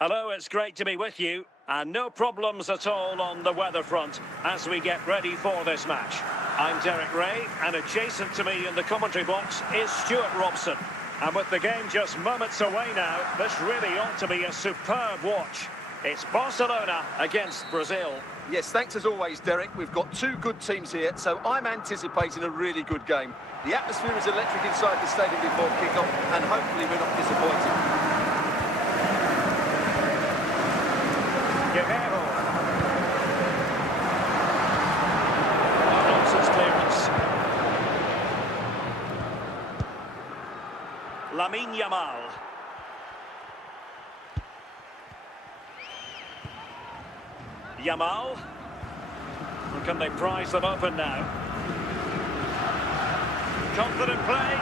Hello, it's great to be with you. And no problems at all on the weather front as we get ready for this match. I'm Derek Ray, and adjacent to me in the commentary box is Stuart Robson. And with the game just moments away now, this really ought to be a superb watch. It's Barcelona against Brazil. Yes, thanks as always, Derek. We've got two good teams here, so I'm anticipating a really good game. The atmosphere is electric inside the stadium before kick-off, and hopefully we're not disappointed. Guerrero. Nonsense clearance. Lamine Yamal. Yamal. And can they prize them open now? Confident play.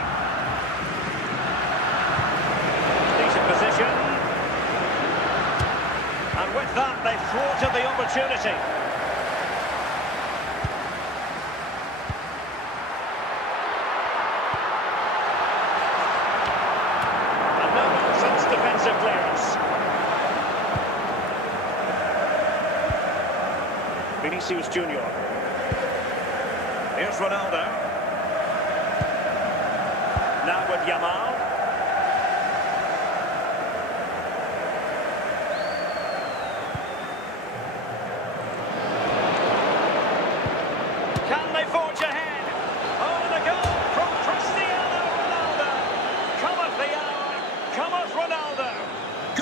Decent position. And with that, they've thwarted the opportunity. And no nonsense defensive clearance. Vinicius Junior. Here's Ronaldo. Now with Yamal. Can they forge ahead? Oh, and a goal from Cristiano Ronaldo. Cometh the hour. Cometh Ronaldo.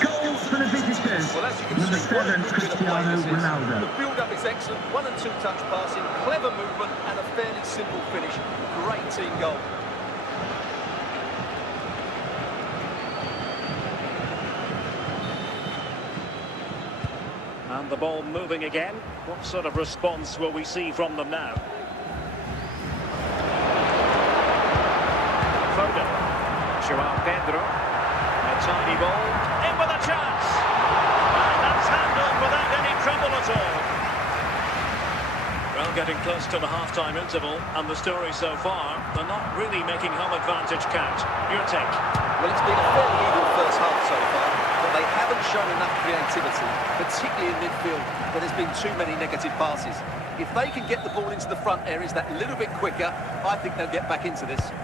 Goals for the visitors. Well, as you can Number see, what a 7, good bit of play Cristiano this is. Ronaldo. The build-up is excellent. 1- and 2-touch passing, clever movement, and a fairly simple finish. Great team goal. And the ball moving again. What sort of response will we see from them now? Foden. Joao Pedro. A tiny ball. In with a chance. And that's handled without any trouble at all. Well, getting close to the half-time interval, and the story so far, they're not really making home advantage count. Your take? Well, it's been a fairly even first half so far, but they haven't shown enough creativity, particularly in midfield, where there's been too many negative passes. If they can get the ball into the front areas that little bit quicker, I think they'll get back into this. And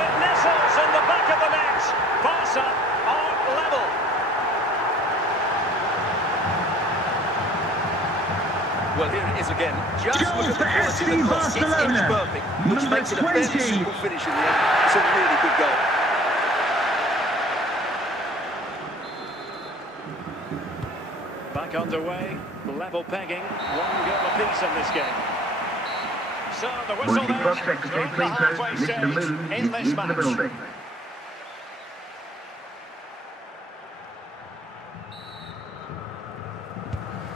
it nestles in the back of the net. Barca are level. Well, here it is again. Just Goal look at for the quality of the FC cross. It's Barcelona. perfect, which Number makes it a fairly 20. simple finish in the end. It's a really good goal. Back underway, level pegging, one goal apiece in this game. So the whistle Multi then, Club we're Secretary, at the please halfway note, Mr. stage Moon in is this in the match. building.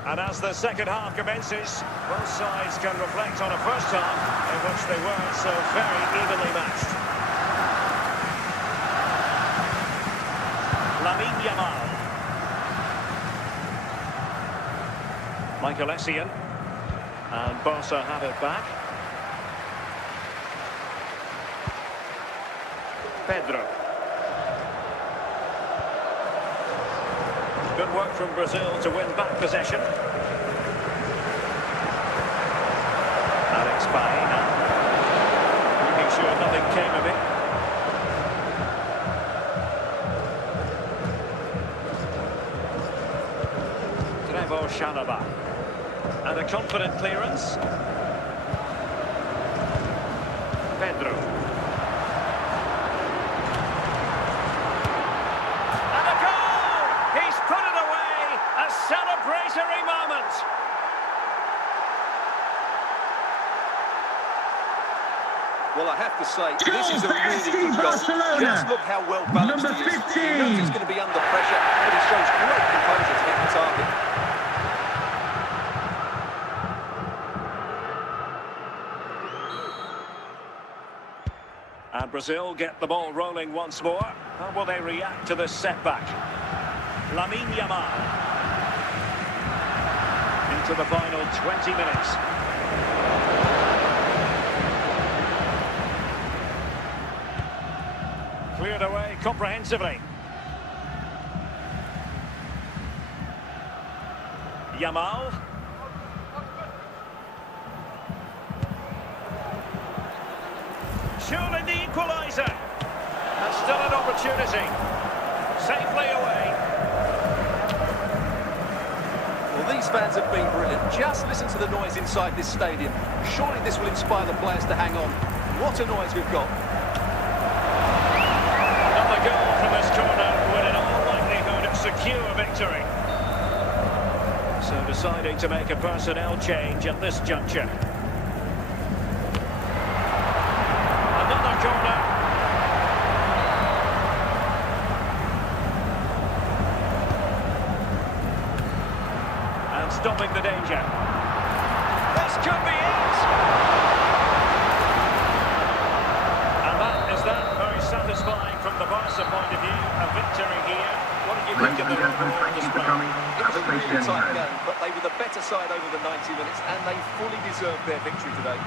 And as the second half commences, both sides can reflect on a first half in which they weren't so very evenly matched. Lamine Yamal. Michael Essien. And Barca have it back. Pedro. Good work from Brazil to win back possession. Alex Baena. Making sure nothing came of it. Trevor Chalobah. And a confident clearance. Pedro. And a goal! He's put it away! A celebratory moment! Well, I have to say, Goal this is a for really FC good goal. Barcelona. Just look how well balanced Number he is. 15. He knows he's going to be under pressure, but he shows great composure to hit the target. And Brazil get the ball rolling once more. How will they react to this setback? Lamine Yamal. Into the final 20 minutes. Cleared away comprehensively. Yamal. Surely the equaliser. And still an opportunity. Safely away. Well, these fans have been brilliant. Just listen to the noise inside this stadium. Surely this will inspire the players to hang on. What a noise we've got. Another goal from this corner would in all likelihood secure victory. So deciding to make a personnel change at this juncture. Another corner. And stopping the danger. This could be it. And that is that. Very satisfying from the Barca point of view. A victory here. What did you think of the overall display? It was a really tight game, but they were the better side over the 90 minutes, and they fully deserved their victory today.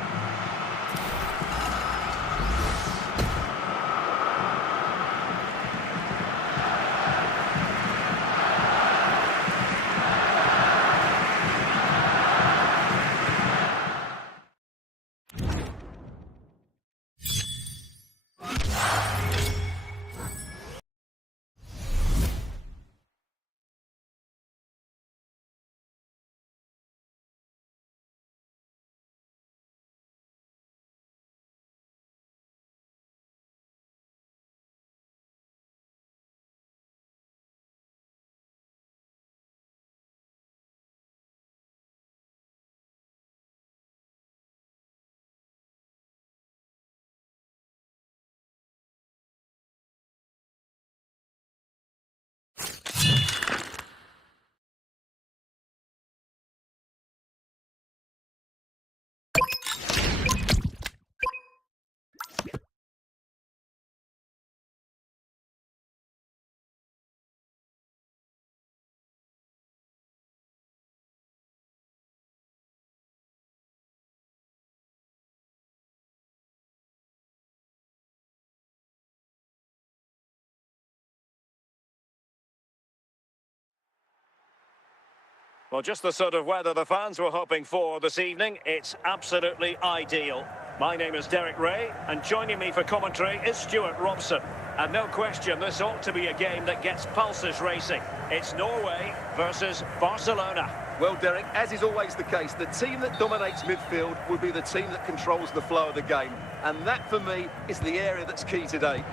Well, just the sort of weather the fans were hoping for this evening. It's absolutely ideal. My name is Derek Ray, and joining me for commentary is Stuart Robson. And no question, this ought to be a game that gets pulses racing. It's Norway versus Barcelona. Well, Derek, as is always the case, the team that dominates midfield will be the team that controls the flow of the game. And that, for me, is the area that's key today.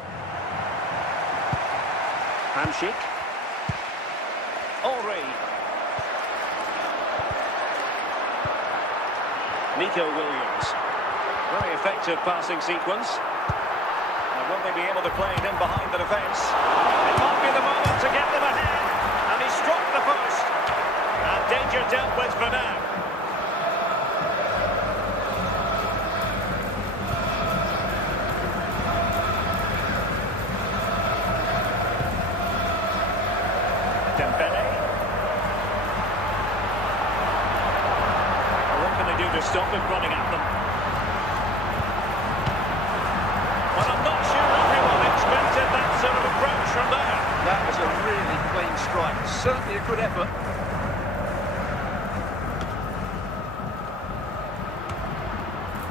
Hamsik. Henry. Nico Williams. Very effective passing sequence. And will they be able to play it in behind the defence? It might be the moment to get them ahead. And he struck the post. And danger dealt with for now. Dembele. What can they do to stop him running at them? Well, I'm not sure everyone expected that sort of approach from there. That was a really clean strike. Certainly a good effort.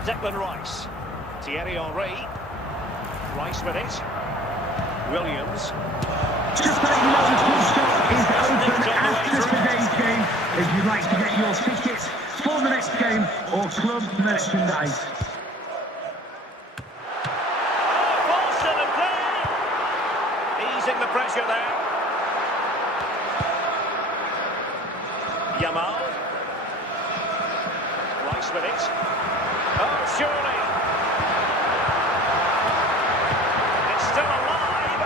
Declan Rice. Thierry Henry. Rice with it. Williams. Just to let you know, the full stop is open after today's game. If you'd like to get your tickets for the next game or club merchandise. Boston and play. Easing the pressure there. Yamal. Rice with it. Oh, surely. It's still alive.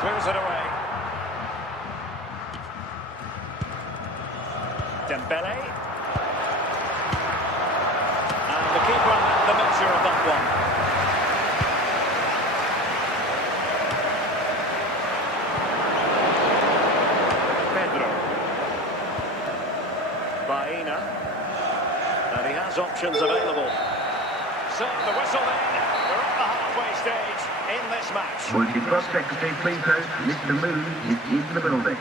Clears it away. Dembele. And the keeper had the measure of that one. Pedro. Baena. And he has options available. So the whistle then. We're at the halfway stage in this match. Multi-club secretary, please host Mr. Moon is in the building.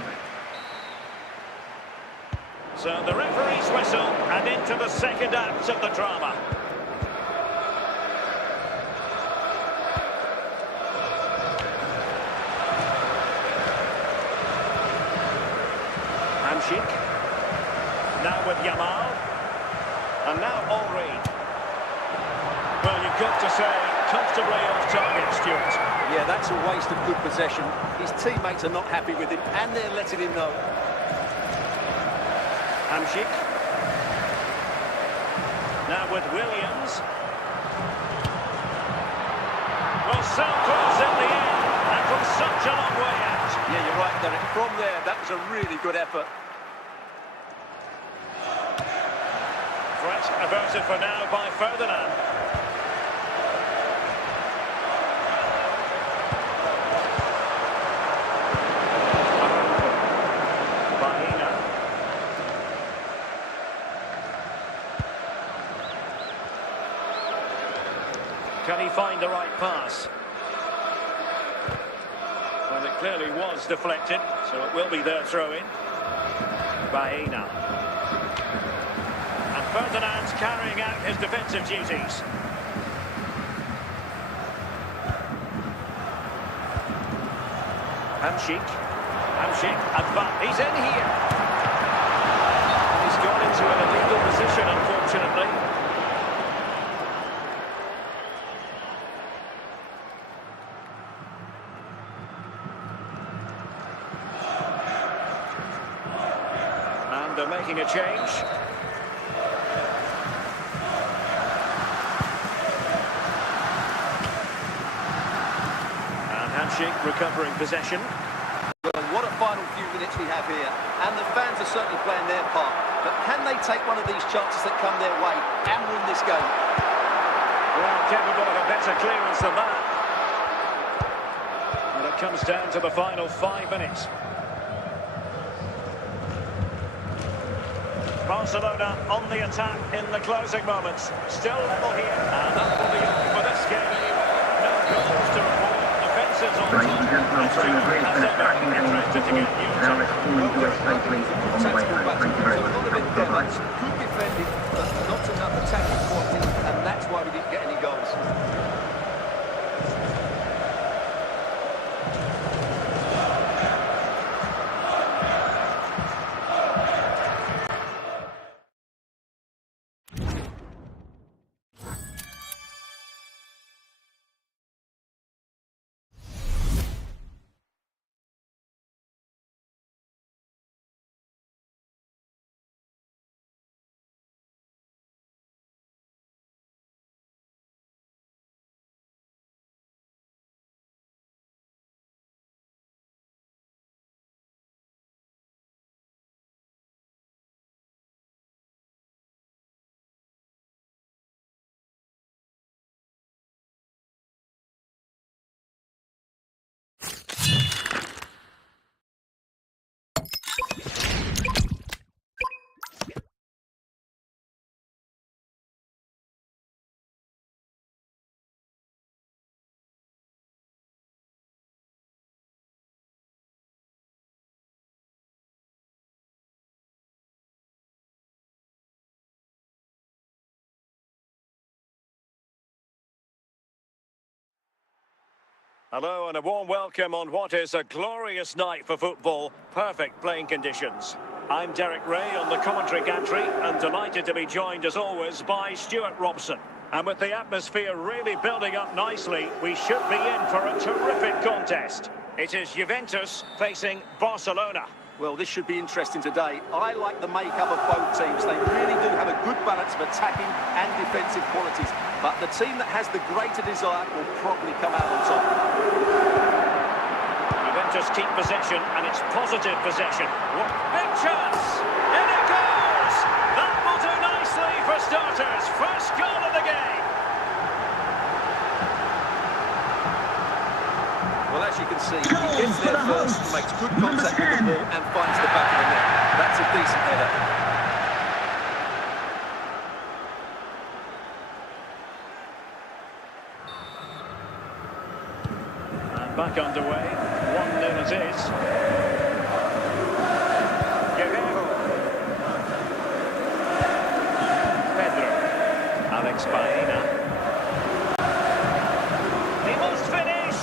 So the referee's whistle and into the second act of the drama. Hamšík. Now with Yamal. And now Ulrey. Well, you've got to say, comfortably off target, Stuart. Yeah, that's a waste of good possession. His teammates are not happy with him, and they're letting him know. Hamšík. Now with Williams. Well, so close in the end, and from such a long way out. Yeah, you're right, Derek. From there, that was a really good effort. Threat averted for now by Ferdinand. Can he find the right pass? Well, it clearly was deflected, so it will be their throw-in. Baena. And Ferdinand's carrying out his defensive duties. Hamšík, he's in here. He's gone into an illegal position, unfortunately. And they're making a change. And Hamšík recovering possession. Well, what a final few minutes we have here. And the fans are certainly playing their part. But can they take one of these chances that come their way and win this game? Well, capable of a better clearance than that. And it comes down to the final 5 minutes. Barcelona on the attack in the closing moments. Still level here. And that will be all for this game anyway. No goals to report. Defences on top. And Stuart has ever interested to get you to it. Tactical battle. So a lot of it damage. Good defending, but not enough attacking quality. And that's why we didn't get any goals. Hello and a warm welcome on what is a glorious night for football. Perfect playing conditions. I'm Derek Ray on the commentary gantry and delighted to be joined as always by Stuart Robson. And with the atmosphere really building up nicely, we should be in for a terrific contest. It is Juventus facing Barcelona. Well, this should be interesting today. I like the makeup of both teams. They really do have a good balance of attacking and defensive qualities. But the team that has the greater desire will probably come out on top. Juventus keep possession, and it's positive possession. What big chance! In it goes! That will do nicely for starters. First goal of the game. Well, as you can see, he gets there first, makes good contact with the ball and finds the back of the net. That's a decent header. And back underway. 1-0 it is. Guerrero. Alex Baena. He must finish.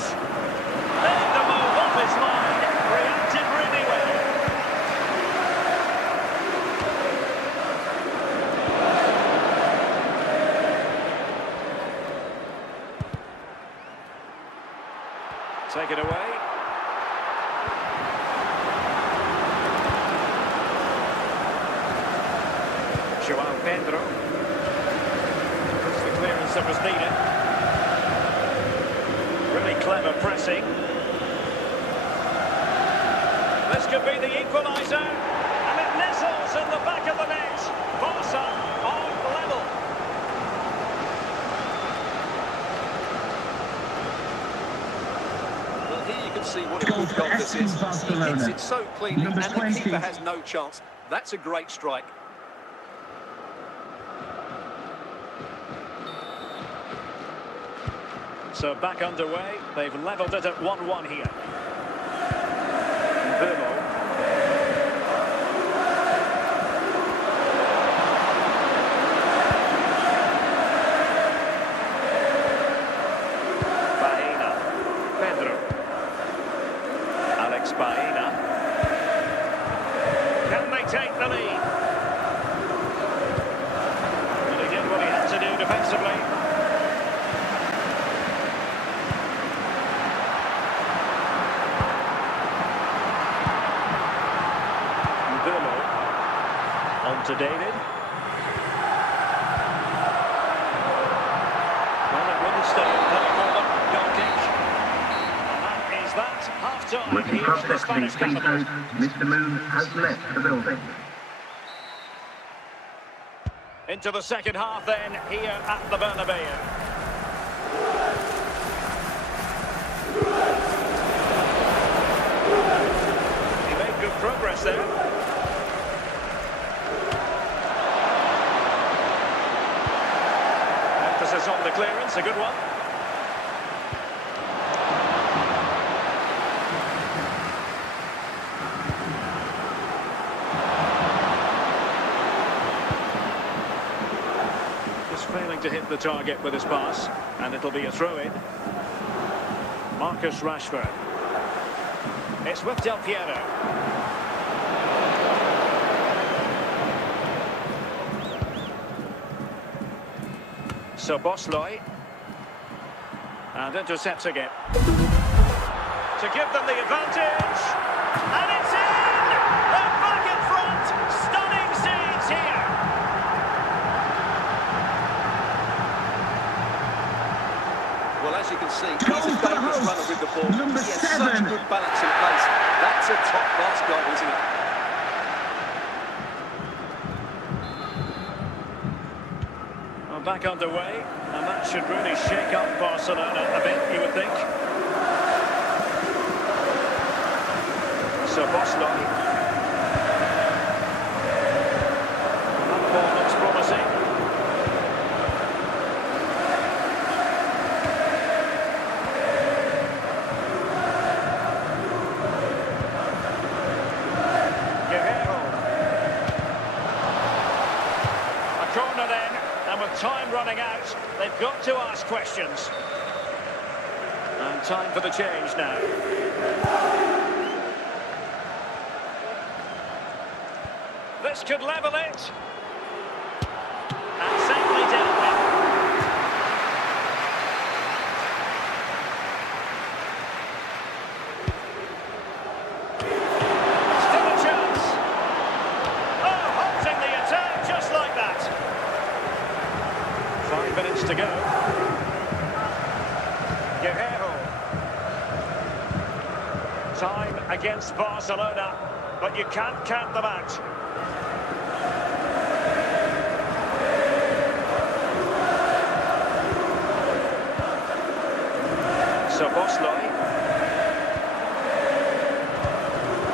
Made the move off his line. Reacted really well. Take it away. João Pedro. That's the clearance that was needed. Really clever pressing. This could be the equaliser. And it nestles in the back of the net. Barca on level. Well, here you can see what a good goal this is. He hits it so cleanly, and the keeper has no chance. That's a great strike. So back underway. They've levelled it at 1-1 here. Vermo. Baena. Pedro. Alex Baena. Can they take the lead? And he did what he had to do defensively. On to David. Well, it wouldn't stay in play for them. Goal kick. And that is that. Half-time With the here in the protesting Spanish capital. speakers, Mr. Moon has left the building. Into the second half then, here at the Bernabeu. He made good progress there. Emphasis on the clearance, a good one. Just failing to hit the target with his pass, and it'll be a throw-in. Marcus Rashford. It's with Del Piero. So Bosley, and intercepts again to give them the advantage, and it's in! They're back in front. Stunning scenes here. Well, as you can see, he's a dangerous runner with the ball. Number He has 7. such good balance in place. That's a top-class goal, isn't it? Back underway, and that should really shake up Barcelona a bit, you would think. So Bosley. That ball looks promising. Guerrero. A corner then. And with time running out, they've got to ask questions. And time for the change now. This could level it. And safely dealt with. Still a chance. Oh, halting the attack just like that. 5 minutes to go. Guerrero. Time against Barcelona, but you can't count them out. So Bosley.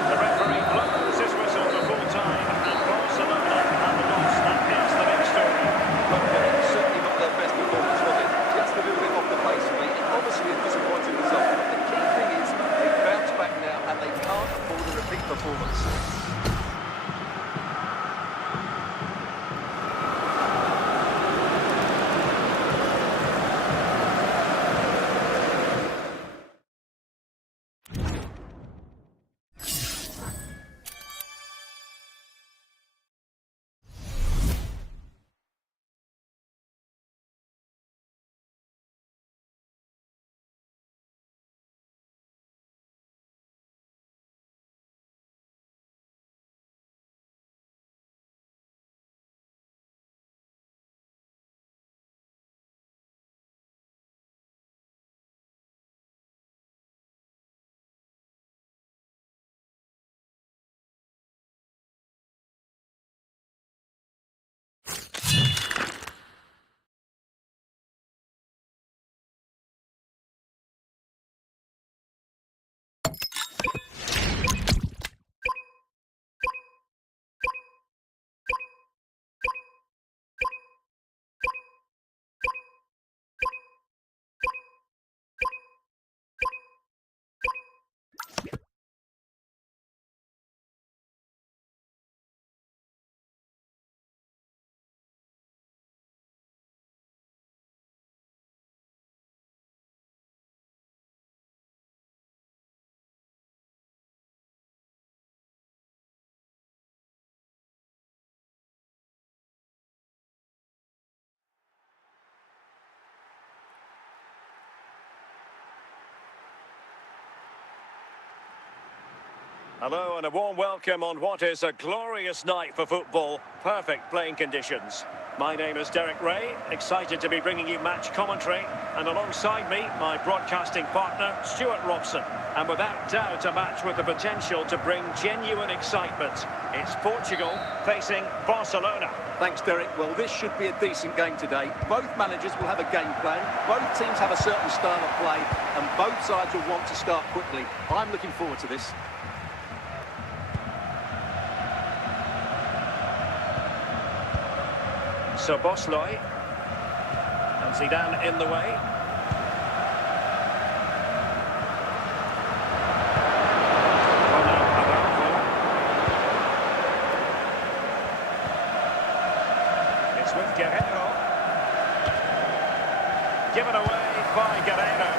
The referee blows his whistle for full time, and Barcelona have lost. That is the big story. Well, certainly not their best performance, was it? Just a little bit off the pace for me. Obviously a disappointing result, but the key thing is they bounce back now and they can't afford a repeat performance. Hello and a warm welcome on what is a glorious night for football. Perfect playing conditions. My name is Derek Ray, excited to be bringing you match commentary. And alongside me, my broadcasting partner, Stuart Robson. And without doubt, a match with the potential to bring genuine excitement. It's Portugal facing Barcelona. Thanks, Derek. Well, this should be a decent game today. Both managers will have a game plan. Both teams have a certain style of play. And both sides will want to start quickly. I'm looking forward to this. So Bosley, and Zidane in the way. It's with Guerrero. Given away by Guerrero.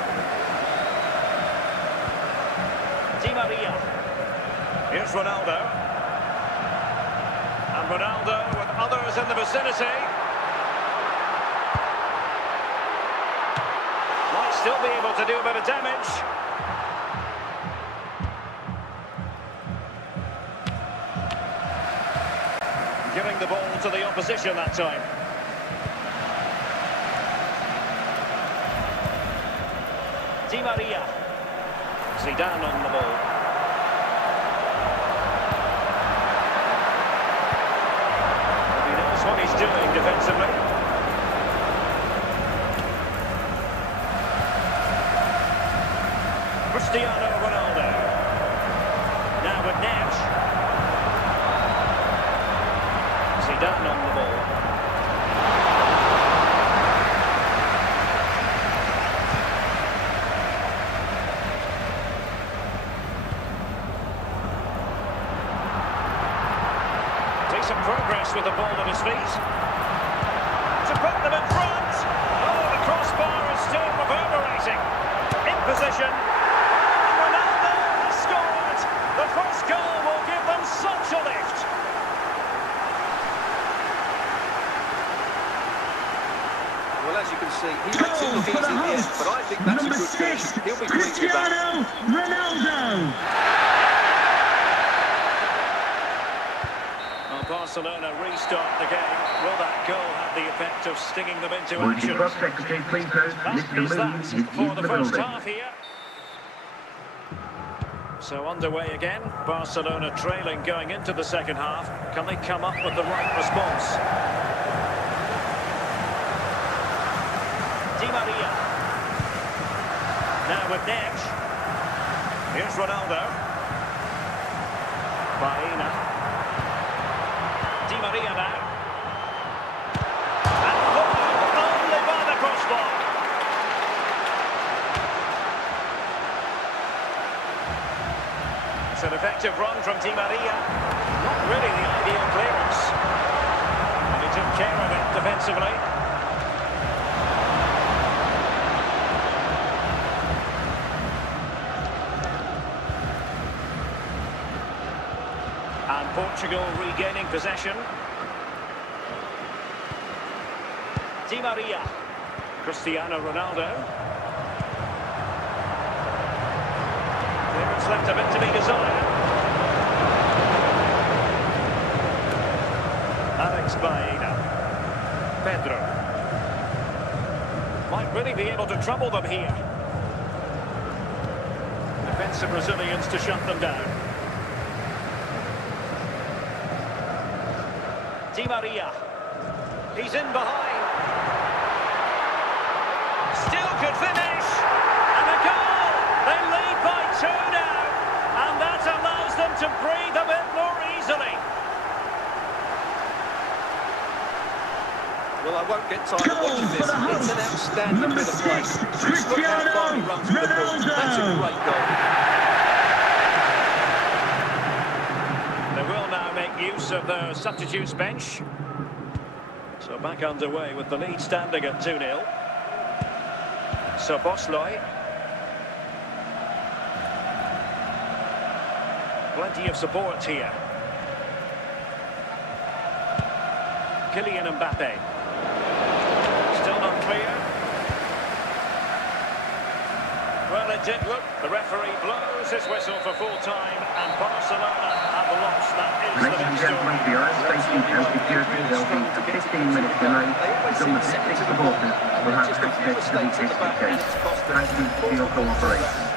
Di Maria. Here's Ronaldo. And Ronaldo with others in the vicinity. Might still be able to do a bit of damage. Giving the ball to the opposition that time. Di Maria. Zidane on the ball. What he's doing defensively. Cristiano Ronaldo. Now with Nash. Zidane on the ball. Some progress with the ball at his feet. To put them in front. Oh, the crossbar is still reverberating. In position. Ronaldo has scored. The first goal will give them such a lift. Well, as you can see, he makes it look easy in the end, but I think that's a good finish. He'll be pleased with that. Cristiano Ronaldo. Barcelona restart the game. Will that goal have the effect of stinging them into action? That is that for the first half here. So underway again. Barcelona trailing going into the second half. Can they come up with the right response? Di Maria. Now with Neves. Here's Ronaldo. Baena. Di Maria now. And only by the crossbar. It's an effective run from Di Maria. Not really the ideal clearance. And he took care of it defensively. And Portugal regaining possession. Di Maria. Cristiano Ronaldo. Clearance left a bit to be desired. Alex Baena. Pedro. Might really be able to trouble them here. Defensive Brazilians to shut them down. Di Maria. He's in behind. Still could finish. And a goal. They lead by 2 now. And that allows them to breathe a bit more easily. Well, I won't get tired of watching this. It's an outstanding bit of play. Just look how far he runs with the ball. That's a great goal. They will now make use of the substitutes bench. So back underway with the lead standing at 2-0. So Bosley. Plenty of support here. Kylian Mbappe. Still not clear. Well, it did look. The referee blows his whistle for full time, and Barcelona have lost. That is the Ladies and next gentlemen, for story. your own safety and security, there will be a 15-minute delay until the district supporters will have access to the district gate. Thank you for your cooperation.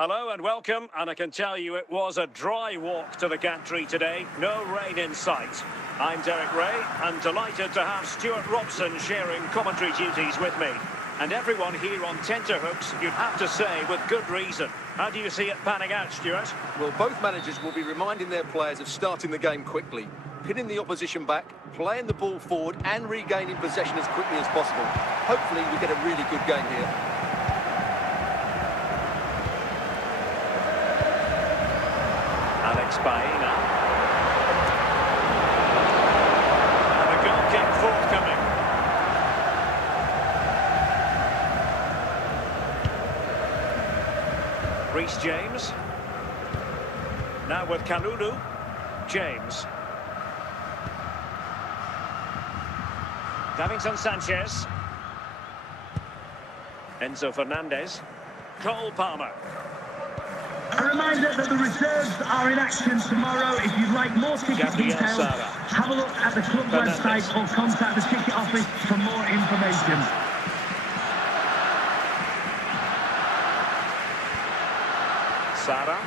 Hello and welcome, and I can tell you it was a dry walk to the gantry today. No rain in sight. I'm Derek Ray, and delighted to have Stuart Robson sharing commentary duties with me. And everyone here on tenterhooks, you'd have to say, with good reason. How do you see it panning out, Stuart? Well, both managers will be reminding their players of starting the game quickly, pinning the opposition back, playing the ball forward and regaining possession as quickly as possible. Hopefully we get a really good game here. Baena. And a goal kick forthcoming. Reece James. Now with Kalulu. James. Davinson Sanchez. Enzo Fernandez. Cole Palmer. A reminder that the reserves are in action tomorrow. If you'd like more ticket details, have a look at the club website or contact the ticket office for more information. Sara.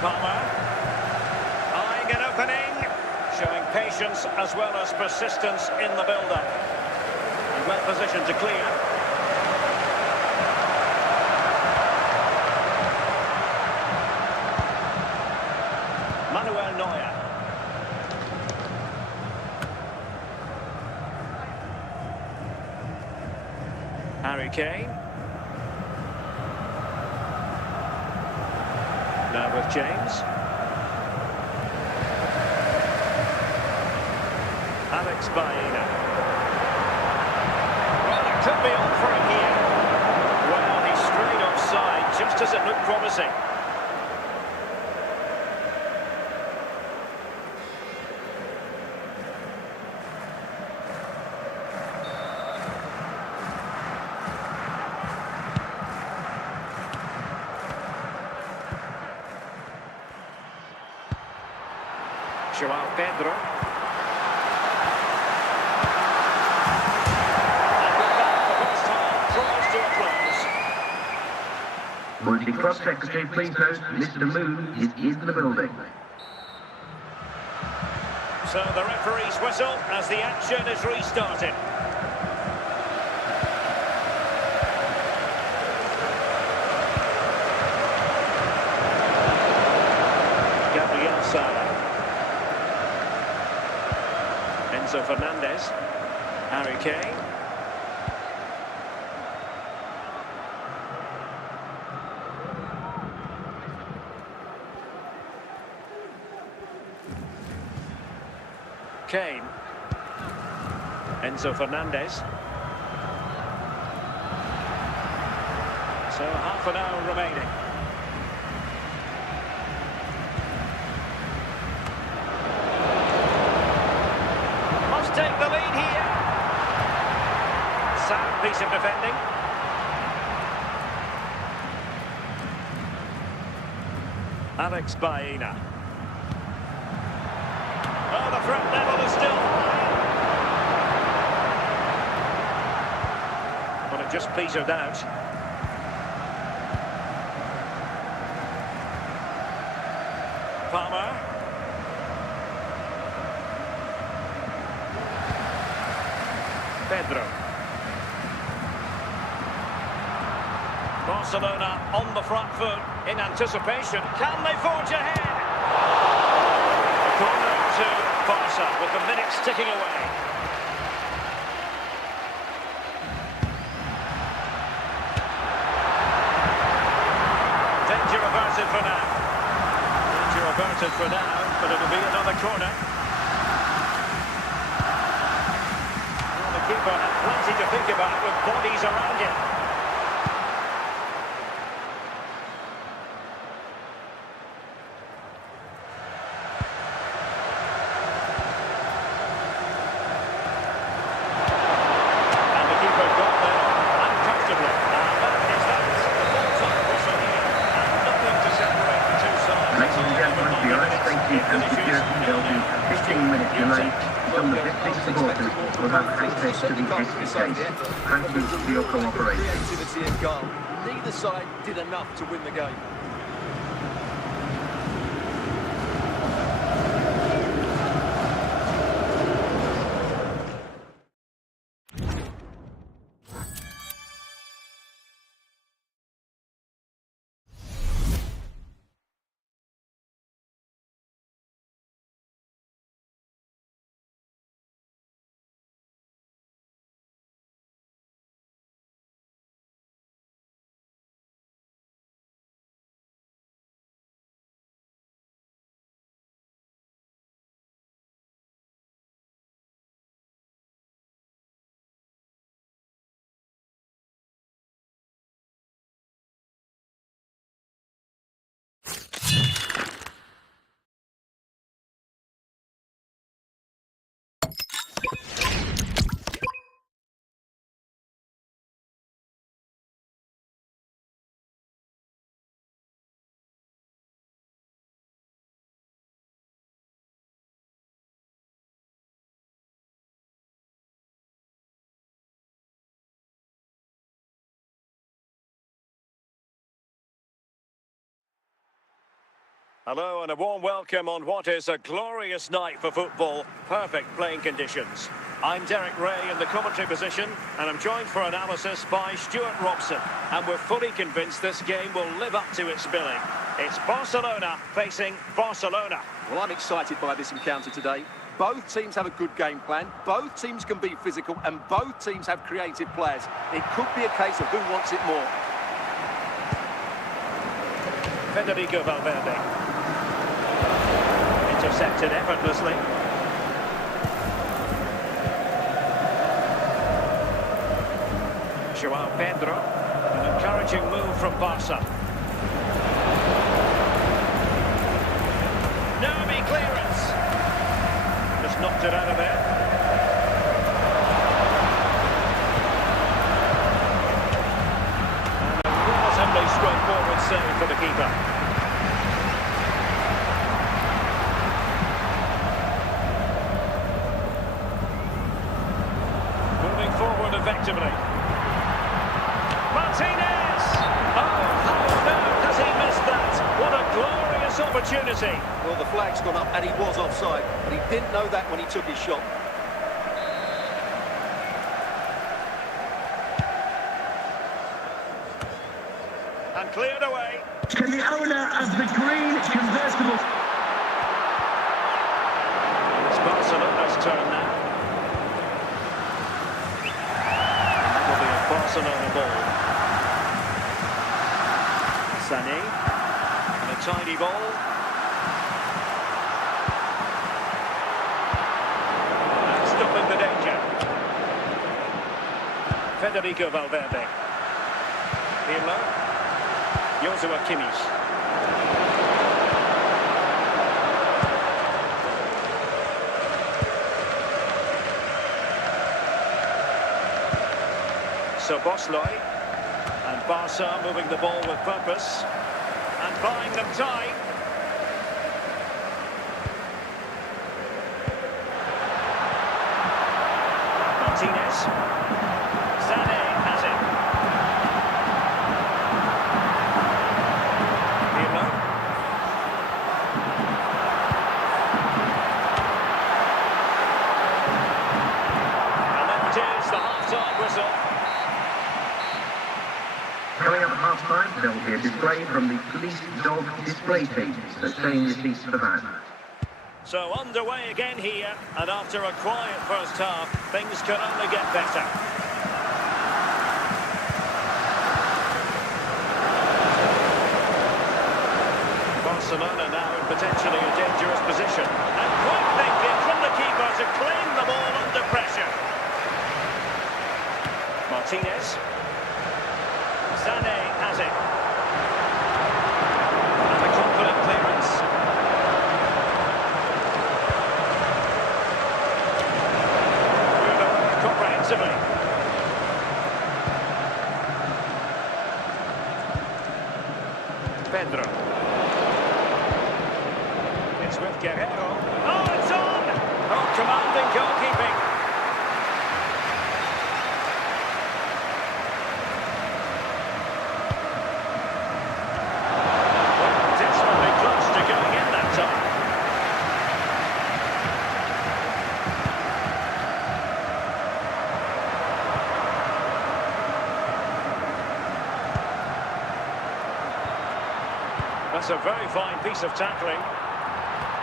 Palmer. Eyeing an opening. Showing patience as well as persistence in the build-up. And well positioned to clear. Manuel Neuer. Harry Kane. Now with James. Alex Baena. Well, it could be on for him here. Well, he strayed offside just as it looked promising. João Pedro. Would the club secretary please note Mr. Moon is in the building. So the referee's whistle as the action is restarted. Gabriel Sara. Enzo Fernandez. Harry Kane. Kane. Enzo Fernandez. So half an hour remaining. piece of defending. Alex Baena. Oh, the threat level is still high. But it just petered out. Palmer. Pedro. Barcelona on the front foot in anticipation. Can they forge ahead? A corner to Barca with the minutes ticking away. Danger averted for now. Danger averted for now, but it'll be another corner. Well, the keeper had plenty to think about with bodies around him. And security will be 15 minutes delayed until the district supporters will have access to the exit gate. Thank you for your cooperation. Creativity and goal. Neither side did enough to win the game. Hello and a warm welcome on what is a glorious night for football. Perfect playing conditions. I'm Derek Ray in the commentary position and I'm joined for analysis by Stuart Robson. And we're fully convinced this game will live up to its billing. It's Barcelona facing Barcelona. Well, I'm excited by this encounter today. Both teams have a good game plan, both teams can be physical and both teams have creative players. It could be a case of who wants it more. Federico Valverde. Intercepted effortlessly. Joao Pedro. An encouraging move from Barca. Nervy clearance. Just knocked it out of there. And a relatively straightforward save for the keeper. Effectively. Martinez! Oh, how on earth has he missed that? What a glorious opportunity. Well, the flag's gone up and he was offside, but he didn't know that when he took his shot. And cleared away. Can the owner of the green convertible... It's Barcelona's turn now. Barcelona ball. Sané. And a tidy ball. And stopping the danger. Federico Valverde. Pirlo. Joshua Kimmich. So Bosloy. And Barca moving the ball with purpose. And buying them time. Martinez. Sané has it. Pirlo. And then it is the half-time whistle. Coming up at half-time, there will be a display from the police dog display team, so stay in your seats for that. So underway again here, and after a quiet first half, things can only get better. Barcelona now in potentially a dangerous position. And quick thinking from the keeper to claim the ball under pressure. Martinez. Sané has it. And a confident clearance. Comprehensively. Pedro. It's with Guerrero. Oh, it's on! Oh, commanding goalkeeping. Desperately close to going in that time. That's a very fine piece of tackling.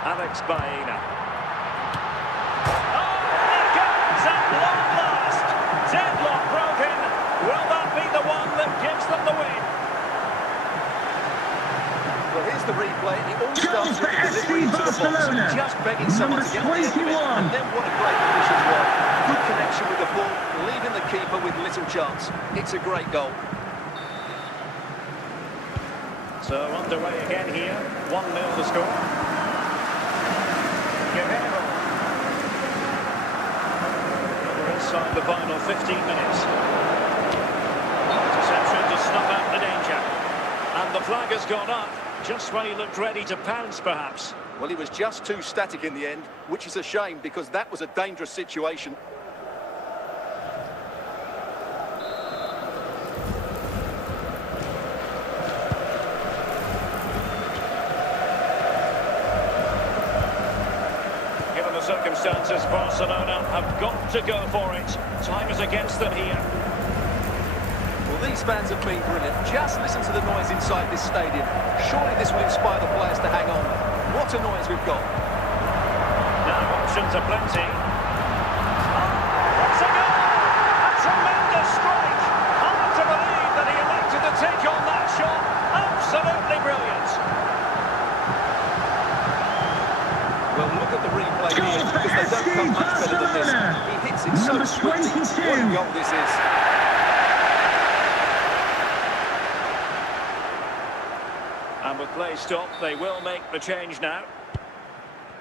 Alex Baena. Oh, it goes at long last. Deadlock broken. Will that be the one that gives them the win? Well, here's the replay. It all Goal starts for with the delivery FC into the box. Barcelona. Just begging someone to get on the end of it. 21. And then what a great finish as well. Good connection with the ball, leaving the keeper with little chance. It's a great goal. So underway again here. 1-0 the score. Guerrero. We're inside the final 15 minutes. Interception to snuff out the danger. And the flag has gone up, just when he looked ready to pounce, perhaps. Well, he was just too static in the end, which is a shame because that was a dangerous situation. Given the circumstances, Barcelona have got to go for it. Time is against them here. Well, these fans have been brilliant. Just listen to the noise inside this stadium. Surely this will inspire the players to hang on. What a noise we've got. Now options are plenty. That's a goal! A tremendous strike! Hard to believe that he elected to take on that shot. Absolutely brilliant. Well, look at the replay Goal here for because they don't FC come much better than this. Barcelona. He hits it so Number swiftly. 22. What a goal this is. And with play stopped, they will make the change now.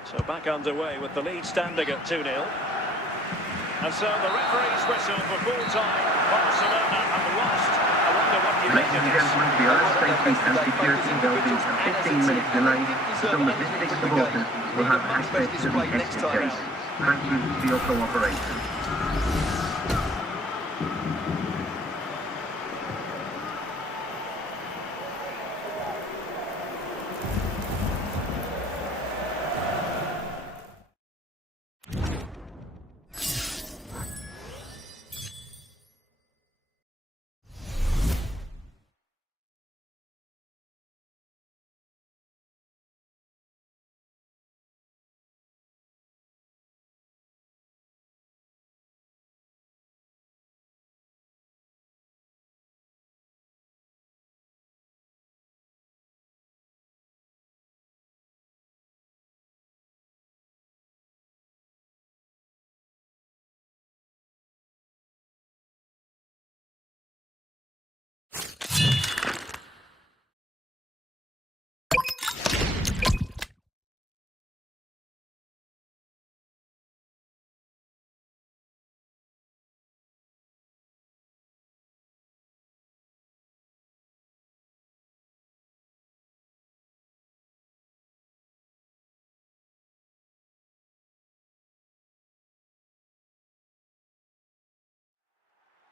So back underway with the lead standing at 2-0. And so the referee's whistle for full time. Barcelona have lost. I wonder what you make Ladies of and this. gentlemen, for your own safety and security, there will be a 15-minute delay until the district supporters will have access to the exit gate. Thank you for your cooperation.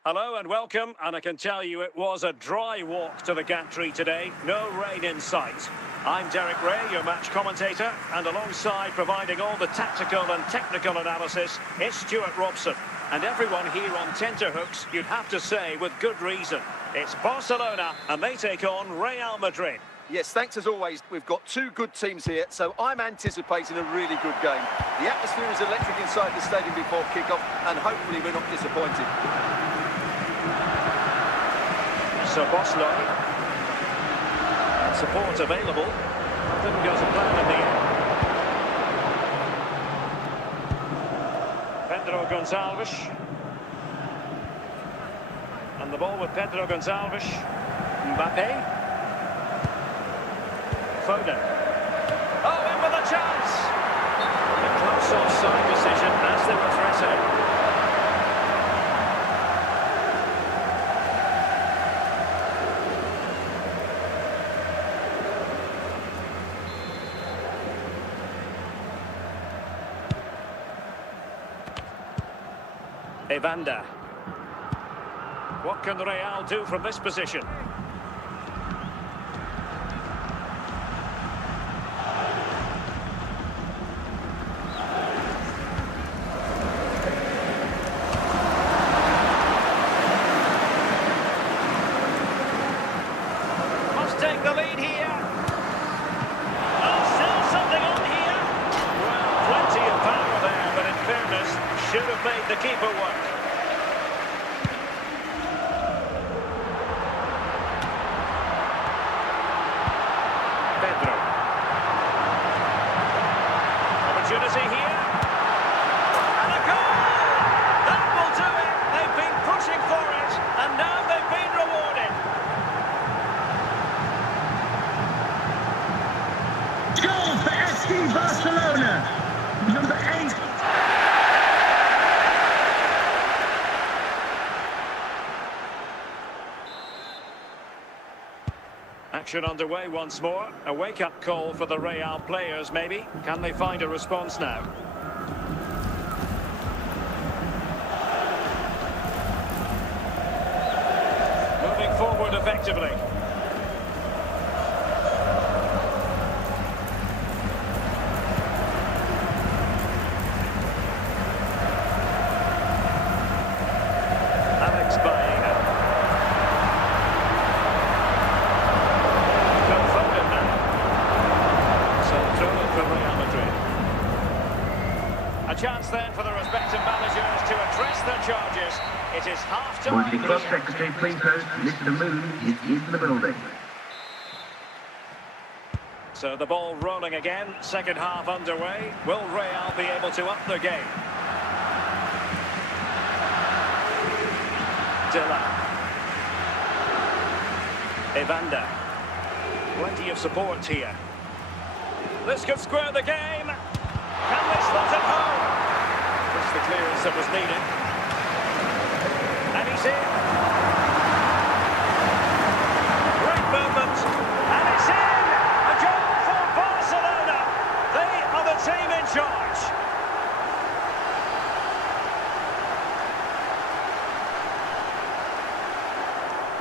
Hello and welcome, and I can tell you it was a dry walk to the gantry today, no rain in sight. I'm Derek Ray, your match commentator, and alongside providing all the tactical and technical analysis, it's Stuart Robson. And everyone here on tenterhooks, you'd have to say with good reason. It's Barcelona, and they take on Real Madrid. Yes, thanks as always. We've got two good teams here, so I'm anticipating a really good game. The atmosphere is electric inside the stadium before kick-off, and hopefully we're not disappointed. So Bosloy, and support available, didn't go to plan in the end. Pedro Gonçalves, and the ball with Pedro Gonçalves, Mbappe, Foden, oh, in with a chance, a close offside decision as they were threatening. Evander. What can Real do from this position? Must take the lead here. Oh, still something on here. Well, plenty of power there, but in fairness, should have made the keeper work. Pedro. Opportunity here. And a goal! That will do it. They've been pushing for it, and now they've been rewarded. Goal for FC Barcelona, number 8. Action underway once more. A wake-up call for the Real players, maybe. Can they find a response now? Moving forward effectively. Alex Baena. A chance then for the respective managers to address their charges. It is half-time. Would the club secretary please note Mr. Moon is in the building. So the ball rolling again, second half underway. Will Real be able to up their game? Dilla. Evander. Plenty of support here. This could square the game. Can they slot it home? Just the clearance that was needed. And he's in. Great movement. And it's in. A goal for Barcelona. They are the team in charge.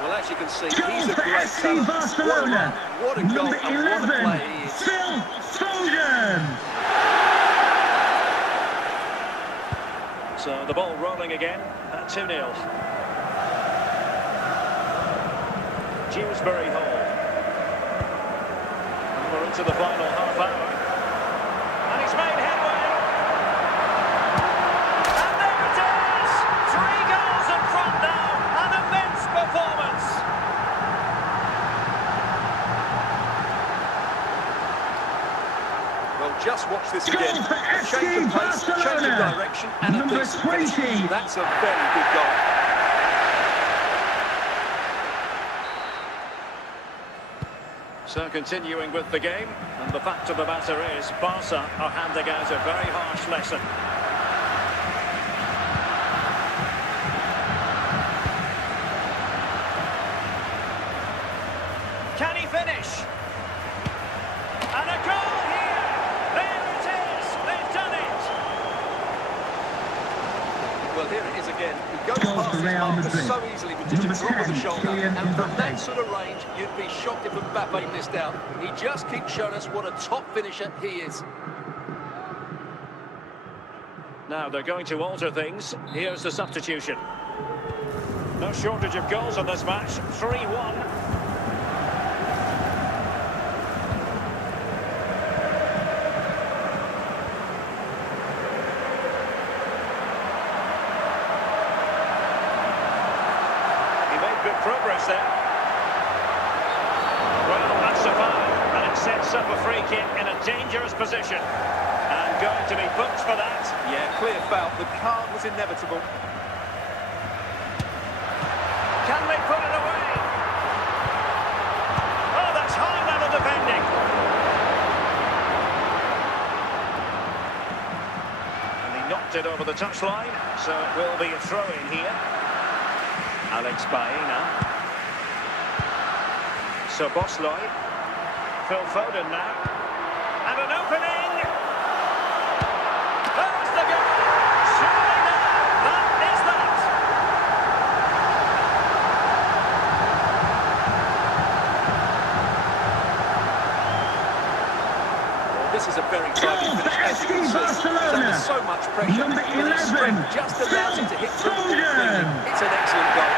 Well, as you can see, Goal he's a for great FC talent. Barcelona, What a goal, number and what a 11, player he is. Foden. So the ball rolling again at 2-0. Dewsbury Hall. We're into the final half hour. And he's made headway. And there it is! 3 goals in front now. An immense performance. Well, just watch this Goal again. for A FC change of pace, change of Barcelona, direction, and a number decent finish. 20. That's a very good goal. So continuing with the game, and the fact of the matter is, Barca are handing out a very harsh lesson. Can he finish? And a goal here! There it is! They've done it! Well, here it is again. He goes Goal past for his Real marker Madrid. so easily with just a Number drop of the 10, shoulder. Kylian And from Mbappe. that sort of range, you'd be shocked if Mbappe missed out. He just keeps showing us what a top finisher he is. Now they're going to alter things. Here's the substitution. No shortage of goals in this match. 3-1. Good progress there. Well, that's a foul, and it sets up a free kick in a dangerous position. And going to be booked for that. Yeah, clear foul. The card was inevitable. Can they put it away? Oh, that's high-level defending. And he knocked it over the touchline, so it will be a throw-in here. Alex Baena. So Bosloy. Phil Foden now. And an opening! There's the goal! Surely now, that is that! Well, this is a very tidy finish, as you can see. He's Barcelona. under so much pressure, Number but his 11, strength just allows him to hit through the ball cleanly. Foden. It's an excellent goal.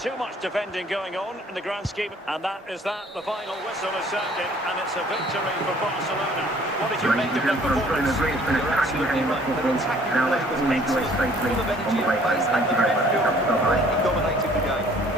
Too much defending going on in the grand scheme, and that is that. The final whistle is sounding, and it's a victory for Barcelona. What did you make of that performance? It's been a cracking game of football. Now let's all enjoy safely on the way home. Thank you very much. Bye-bye. Dominated the game.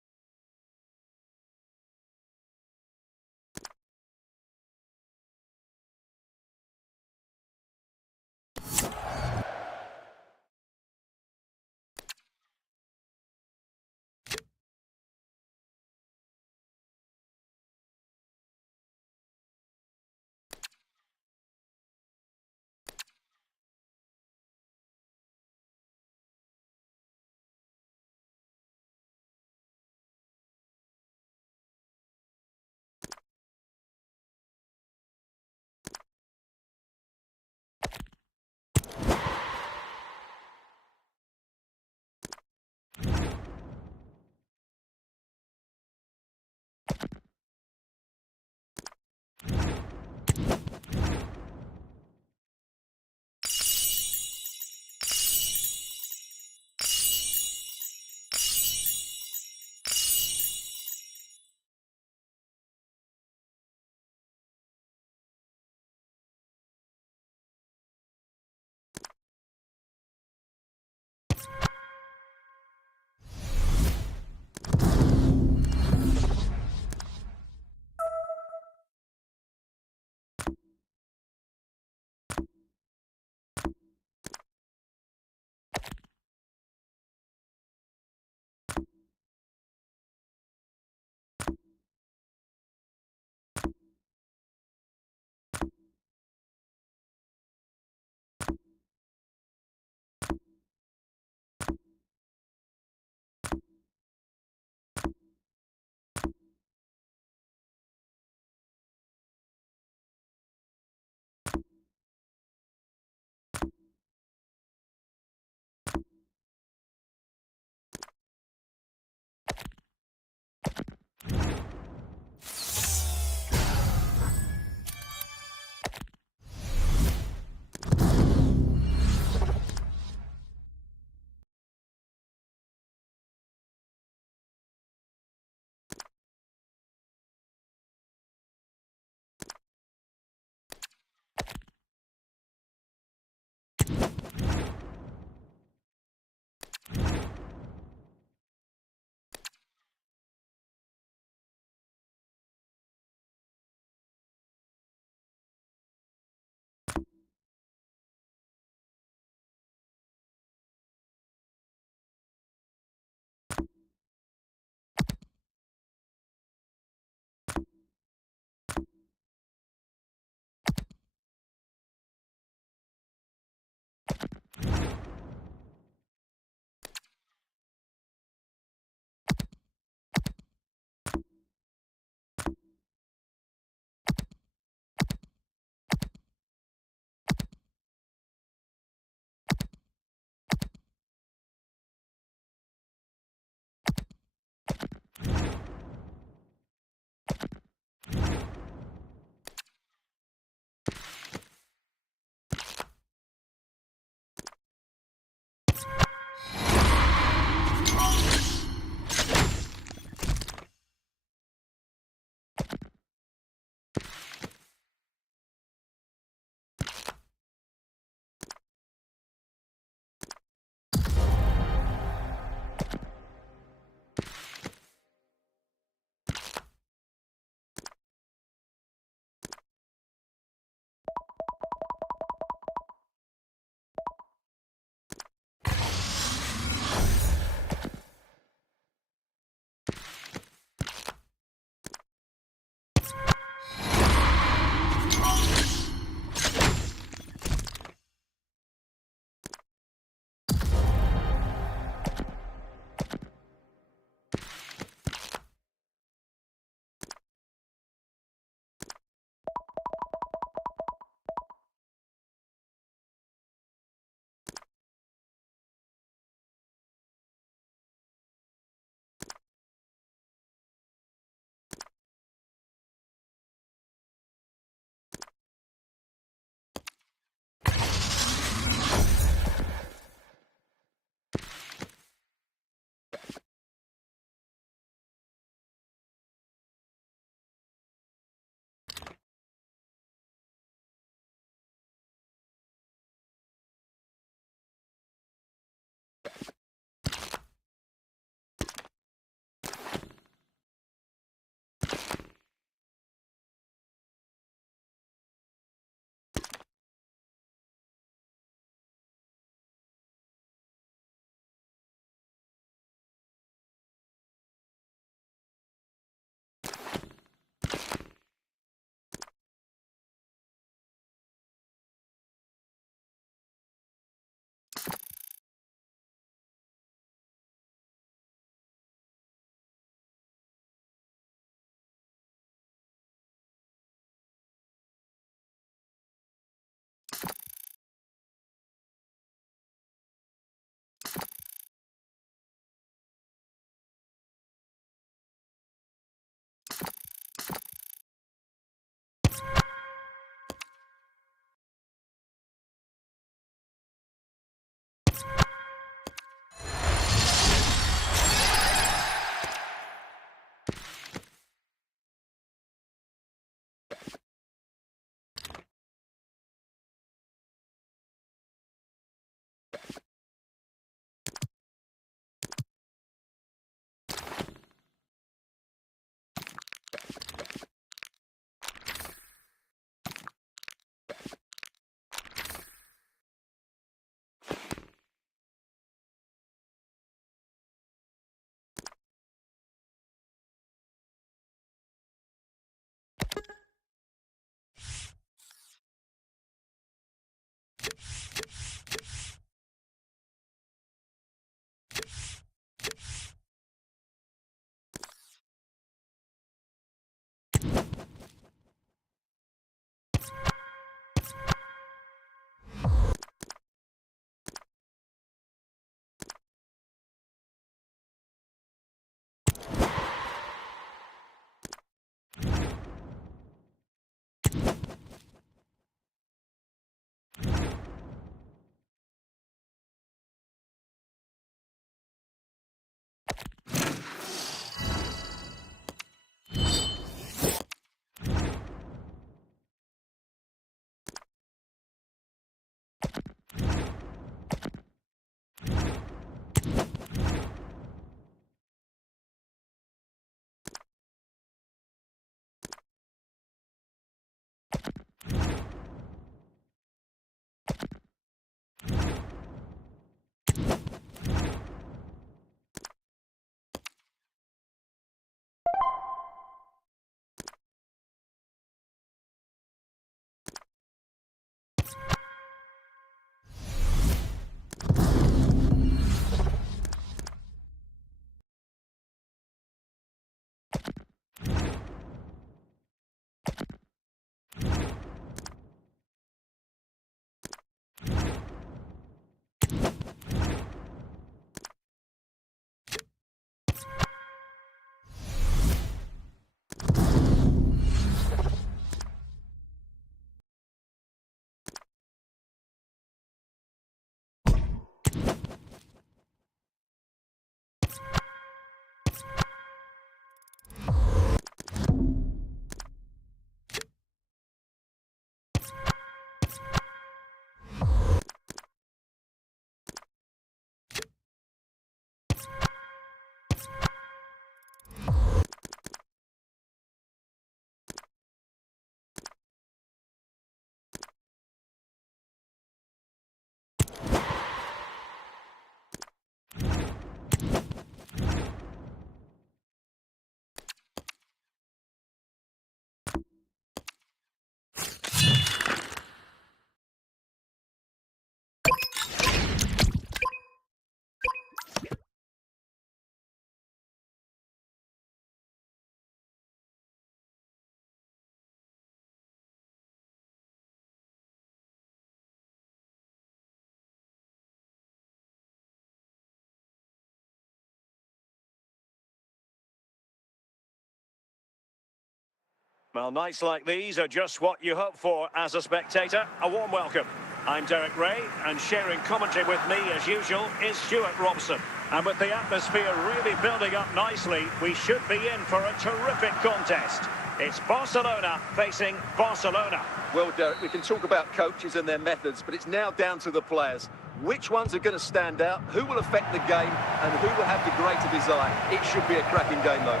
Well, nights like these are just what you hope for as a spectator. A warm welcome. I'm Derek Ray, and sharing commentary with me, as usual, is Stuart Robson. And with the atmosphere really building up nicely, we should be in for a terrific contest. It's Barcelona facing Barcelona. Well, Derek, we can talk about coaches and their methods, but it's now down to the players. Which ones are going to stand out, who will affect the game, and who will have the greater design? It should be a cracking game, though.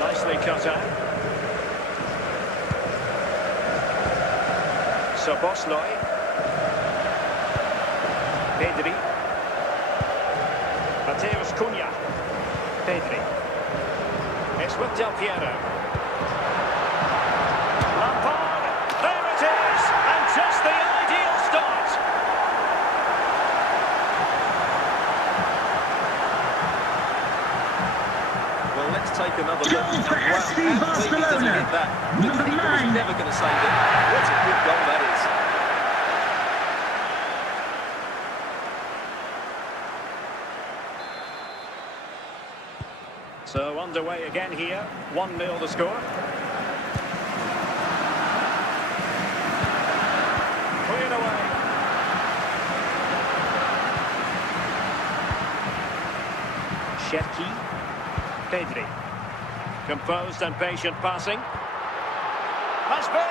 Nicely cut out. Szoboszlai. Pedri. Mateus Cunha. Pedri. It's with Del Piero. Lampard. There it is! And just the ideal start. Well, let's take another look. Goal for Wow, FC how Barcelona. does he get that? The Number keeper was 9. never going to save it. What a good goal that is. So underway again here. 1-0 the score. Cleared away. Shevki. Pedri. Composed and patient passing. Must be!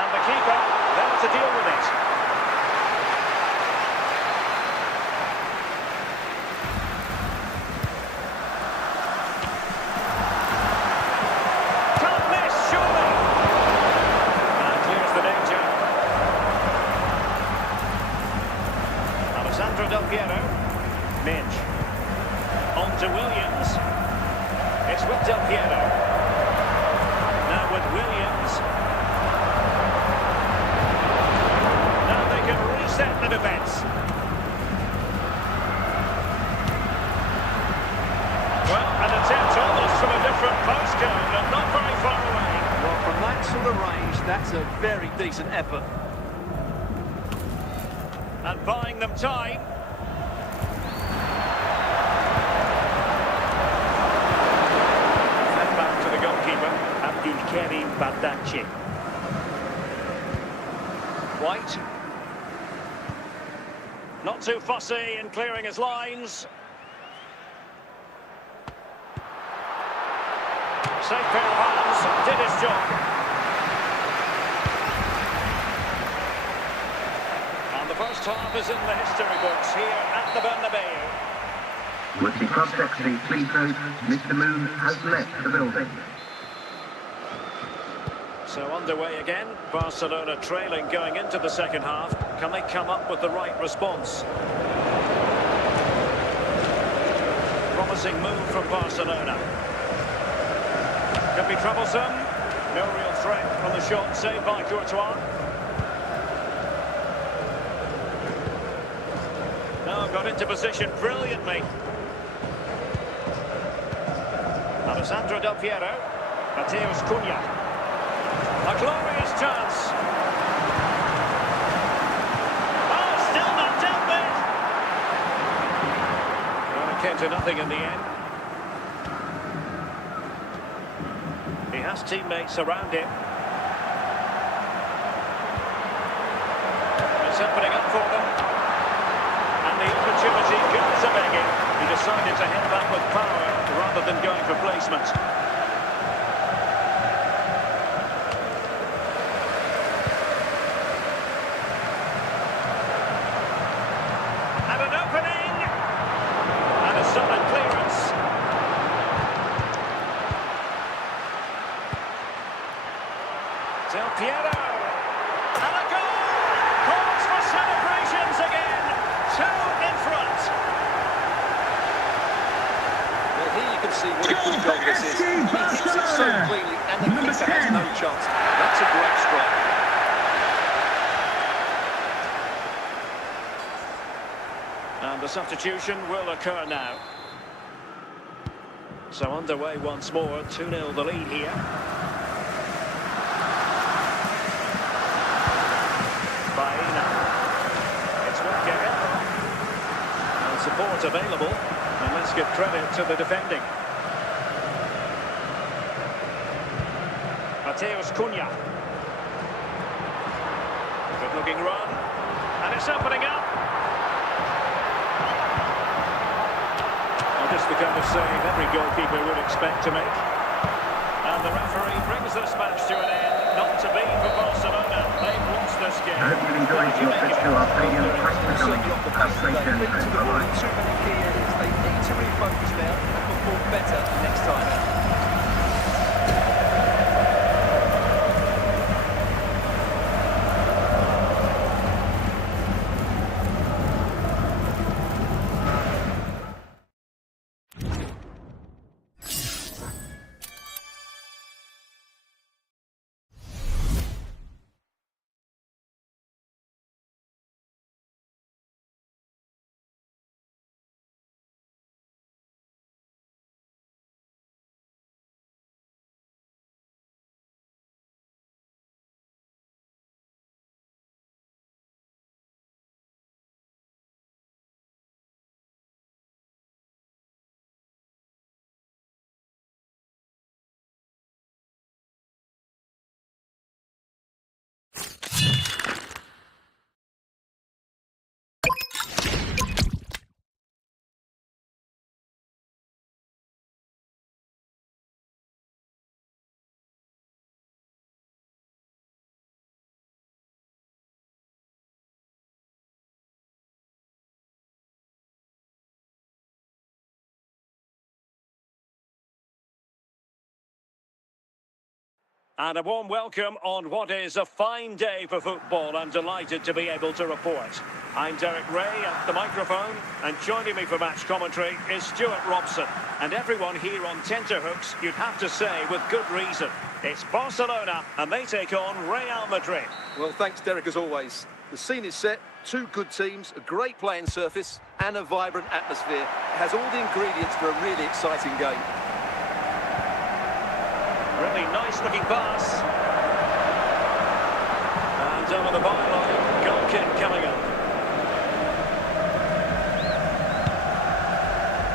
And the keeper there to deal with it. Can't miss, surely! And clears the danger. Alessandro Del Piero. Minch. On to Williams. It's with Del Piero. Now with Williams. Now they can reset the defence. Well, an attempt almost from a different postcode and not very far away. Well, from that sort of range, that's a very decent effort. And buying them time. Fed back to the goalkeeper, Abdulkarim Bardakci. White. Not too fussy in clearing his lines. Safe pair of hands, did his job. And the first half is in the history books here at the Bernabeu. Would the club secretary please note Mr. Moon has left the building. So underway again, Barcelona trailing going into the second half. Can they come up with the right response? Promising move from Barcelona. Could be troublesome. No real threat from the shot saved by Courtois. Now got into position brilliantly. Alessandro Del Piero. Mateus Cunha. A glorious chance. Oh, still not dealt with. Well, it came to nothing in the end. He has teammates around him. It's opening up for them. And the opportunity goes a-begging. He decided to hit that with power rather than going for placement. And an opening! And a solid clearance. Del Piero. And a goal! Calls for celebrations again. 2 in front. Well, here you can see what a Goal good for goal this is. FC He hits it so Barcelona. cleanly, and the Number keeper has 10. no chance. That's a great strike. And the substitution will occur now. So underway once more, 2-0 the lead here. Baena. It's with Guerrero. And support available. And let's Let's give credit to the defending. Mateus Cunha. Good looking run. And it's opening up. Well, just the kind of save every goalkeeper would expect to make. And the referee brings this match to an end. Not to be for Barcelona. They've lost this game. I hope you enjoyed your trip to our stadium. Thanks for coming. Have a great journey home. Bye-bye. Too many key areas. They need to refocus now and perform better next time out. And a warm welcome on what is a fine day for football. I'm delighted to be able to report. I'm Derek Ray at the microphone, and joining me for match commentary is Stuart Robson. And everyone here on tenterhooks, you'd have to say with good reason. It's Barcelona, and they take on Real Madrid. Well, thanks, Derek, as always. The scene is set, two good teams, a great playing surface, and a vibrant atmosphere. It has all the ingredients for a really exciting game. Really nice-looking pass. And over the byline, goal kick coming up.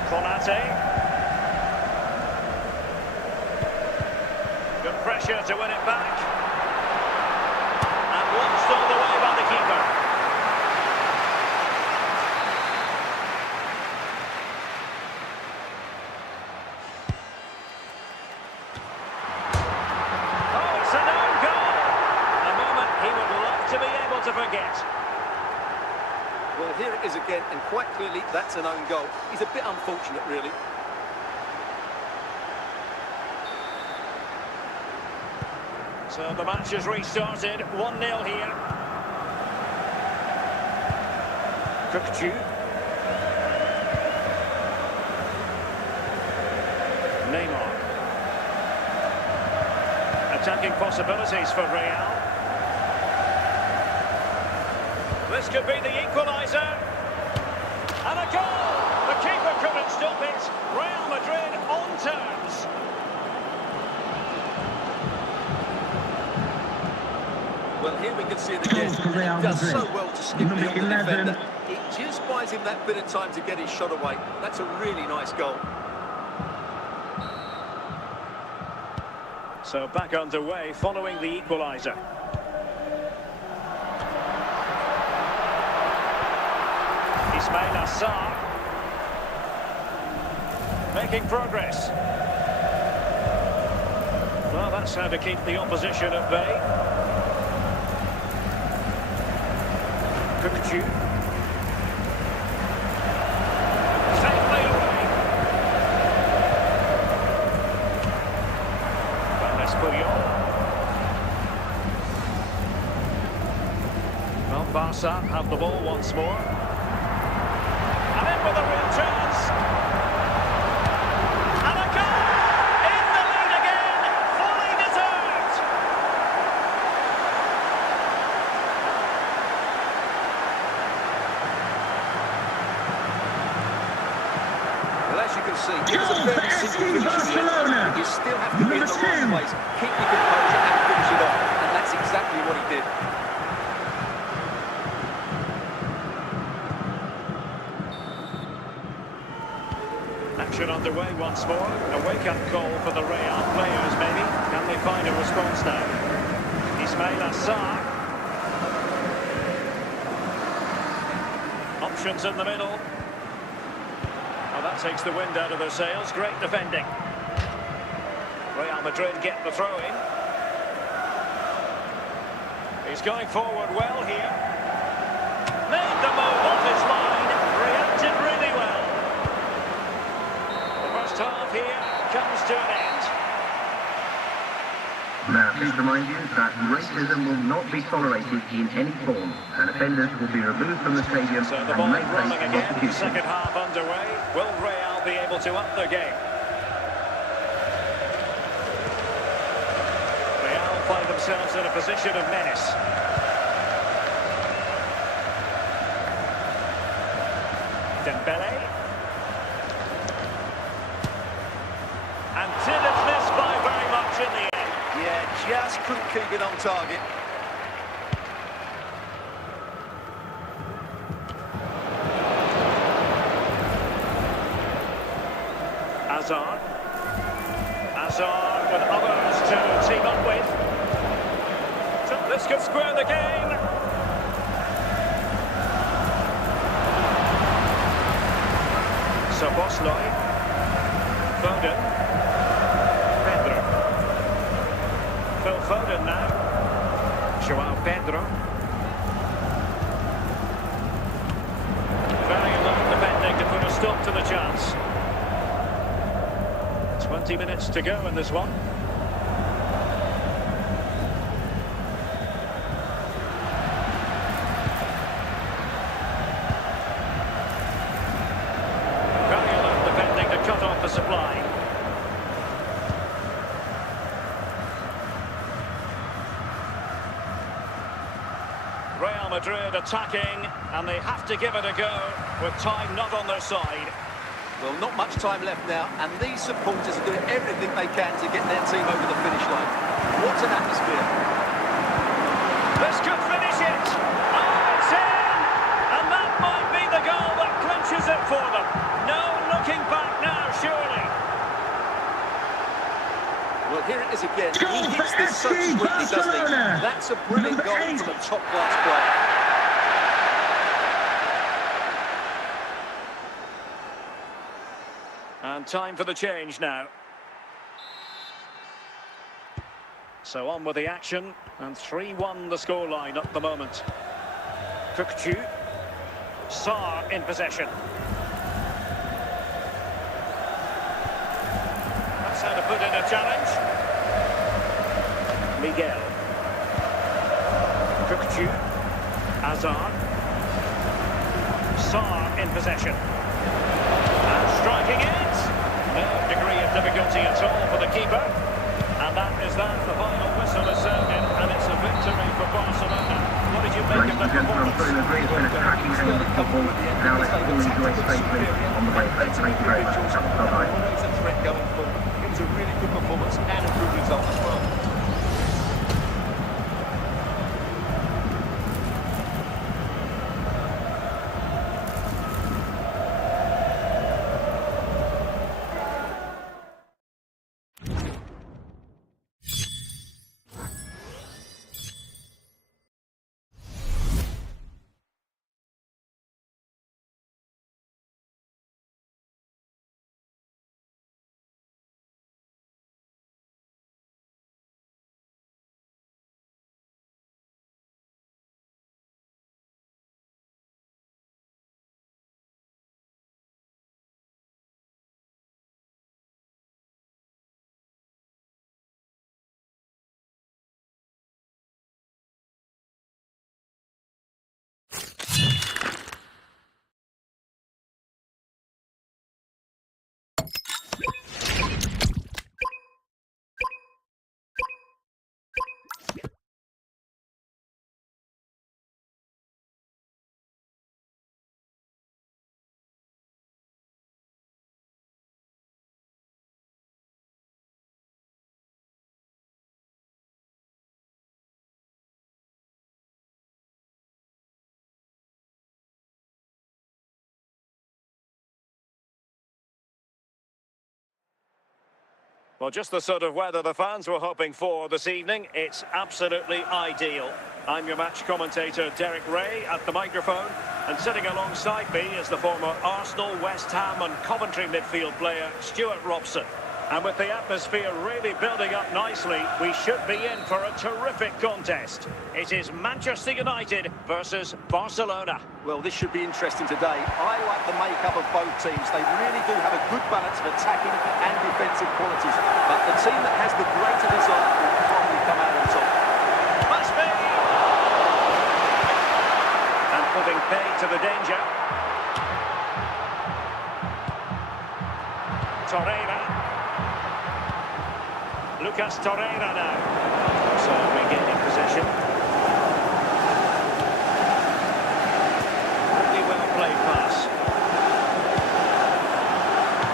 Konate. Good pressure to win it back. And launched all the way by the keeper. To forget. Well, here it is again, and quite clearly that's an own goal. He's a bit unfortunate, really. So the match has restarted, 1-0 here. Cookchu. Neymar. Attacking possibilities for Real. This could be the equaliser. And a goal! The keeper couldn't stop it. Real Madrid on terms. Well, here we can see it again. He does so well to skip beyond the defender. It just buys him that bit of time to get his shot away. That's a really nice goal. So back underway following the equaliser. Ismail Assar making progress. Well, that's how to keep the opposition at bay. Cookchu. Safely away. Van Puyol. Well, Barca have the ball once more. And in with a real chance. And a goal! In the lead again! Fully deserved! Well, as you can see, it was a very simple finish in the end. You still have to be in the right place, keep your composure and finish it off. And that's exactly what he did. action underway once more. A wake-up call for the Real players, maybe. Can they find a response now? Ismail Assar. Options in the middle. Well, that takes the wind out of their sails. Great defending. Real Madrid get the throw-in. He's going forward well here. Made the move off his line. Reacted really well. The first half here comes to an end. Now, please remind you that racism will not be tolerated in any form, and offenders will be removed from the stadium So the and ball may rolling face again. prosecution. Second half underway. Will Real be able to up their game? Real find themselves in a position of menace. Dembele. And didn't miss by very much in the end. Yeah, just couldn't keep it on target. Hazard. Hazard with others to team up with. So this could square the game. So Bosloy. Foden. Pedro. Phil Foden now. Joao Pedro. Very alert defending to put a stop to the chance. 20 minutes to go in this one. Very alert defending to cut off the supply. Real Madrid attacking, and they have to give it a go with time not on their side. Well, not much time left now, and these supporters are doing everything they can to get their team over the finish line. What an atmosphere. This could finish it. Oh, it's in! And that might be the goal that clinches it for them. No looking back now, surely. Well, here it is again. Goal He hits for this so FC sweetly, doesn't he? Barcelona. That's a brilliant Number goal 8. from a top-class player. And time for the change now. So on with the action, and 3-1 the scoreline at the moment. Kukçu. Sarr in possession. That's how to put in a challenge. Miguel. Kukçu. Hazard. Sarr in possession. And striking it. No degree of difficulty at all for the keeper. And that is that. The final whistle is sounded, and it's a victory for Barcelona. What did you make Ladies of and the gentlemen, I'm performance? sorry to agree, it's been a cracking game of football. Now let's all enjoy safely on the way back. Thank you very much. Bye-bye. Always a threat going forward. It was a really good performance and a good result as well. Well, just the sort of weather the fans were hoping for this evening. It's absolutely ideal. I'm your match commentator, Derek Ray, at the microphone. And sitting alongside me is the former Arsenal, West Ham and Coventry midfield player, Stuart Robson. And with the atmosphere really building up nicely, we should be in for a terrific contest. It is Manchester United versus Barcelona. Well, this should be interesting today. I like the makeup of both teams. They really do have a good balance of attacking and defensive qualities. But the team that has the greater desire will probably come out on top. Must be! And putting pay to the danger. Torreira. Lucas Torreira now. So regaining possession. Really well played pass.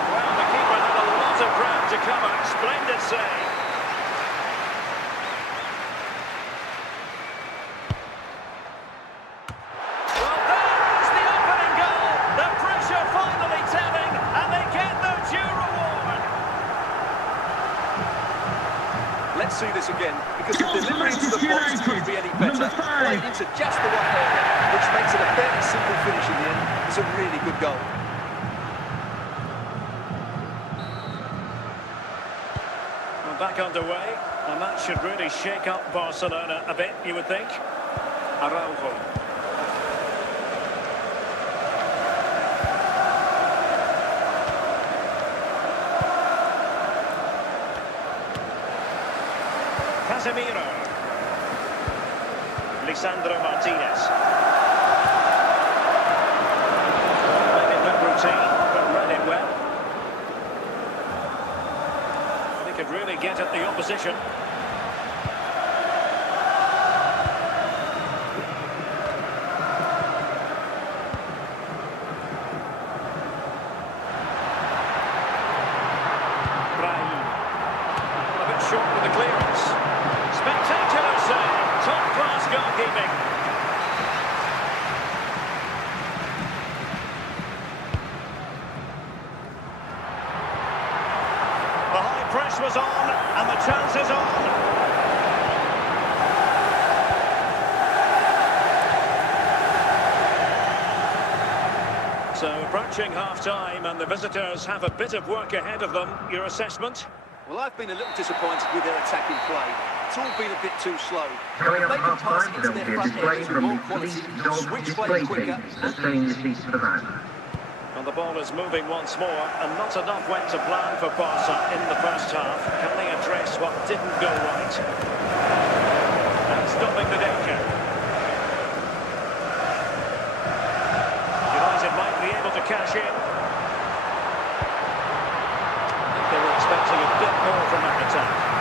Well, the keeper had a lot of ground to cover. Splendid save. Well, there is the opening goal. The pressure finally telling, and they get their due reward. Let's see this again, because the delivery into the box couldn't be any better. Played into just the right area, which makes it a fairly simple finish in the end. It's a really good goal. Well, back underway, and that should really shake up Barcelona a bit, you would think. Araujo. Casemiro. Lisandro Martinez. Made it look routine, but read it well. They could really get at the opposition. Brahim. A bit short with the clearance. Spectacular save, top-class goalkeeping. The high press was on, and the chance is on. So approaching half-time, and the visitors have a bit of work ahead of them. Your assessment? Well, I've been a little disappointed with their attacking play. It's all been a bit too slow. Coming If up they can pass half-time, it there into will their be a front display areas with from more the quality, police dog switch display play quicker. tables displaying the seats for that. And the ball is moving once more, and not enough went to plan for Barca in the first half. Can they address what didn't go right? And stopping the danger. United might be able to cash in. I think they were expecting a bit more from that attack.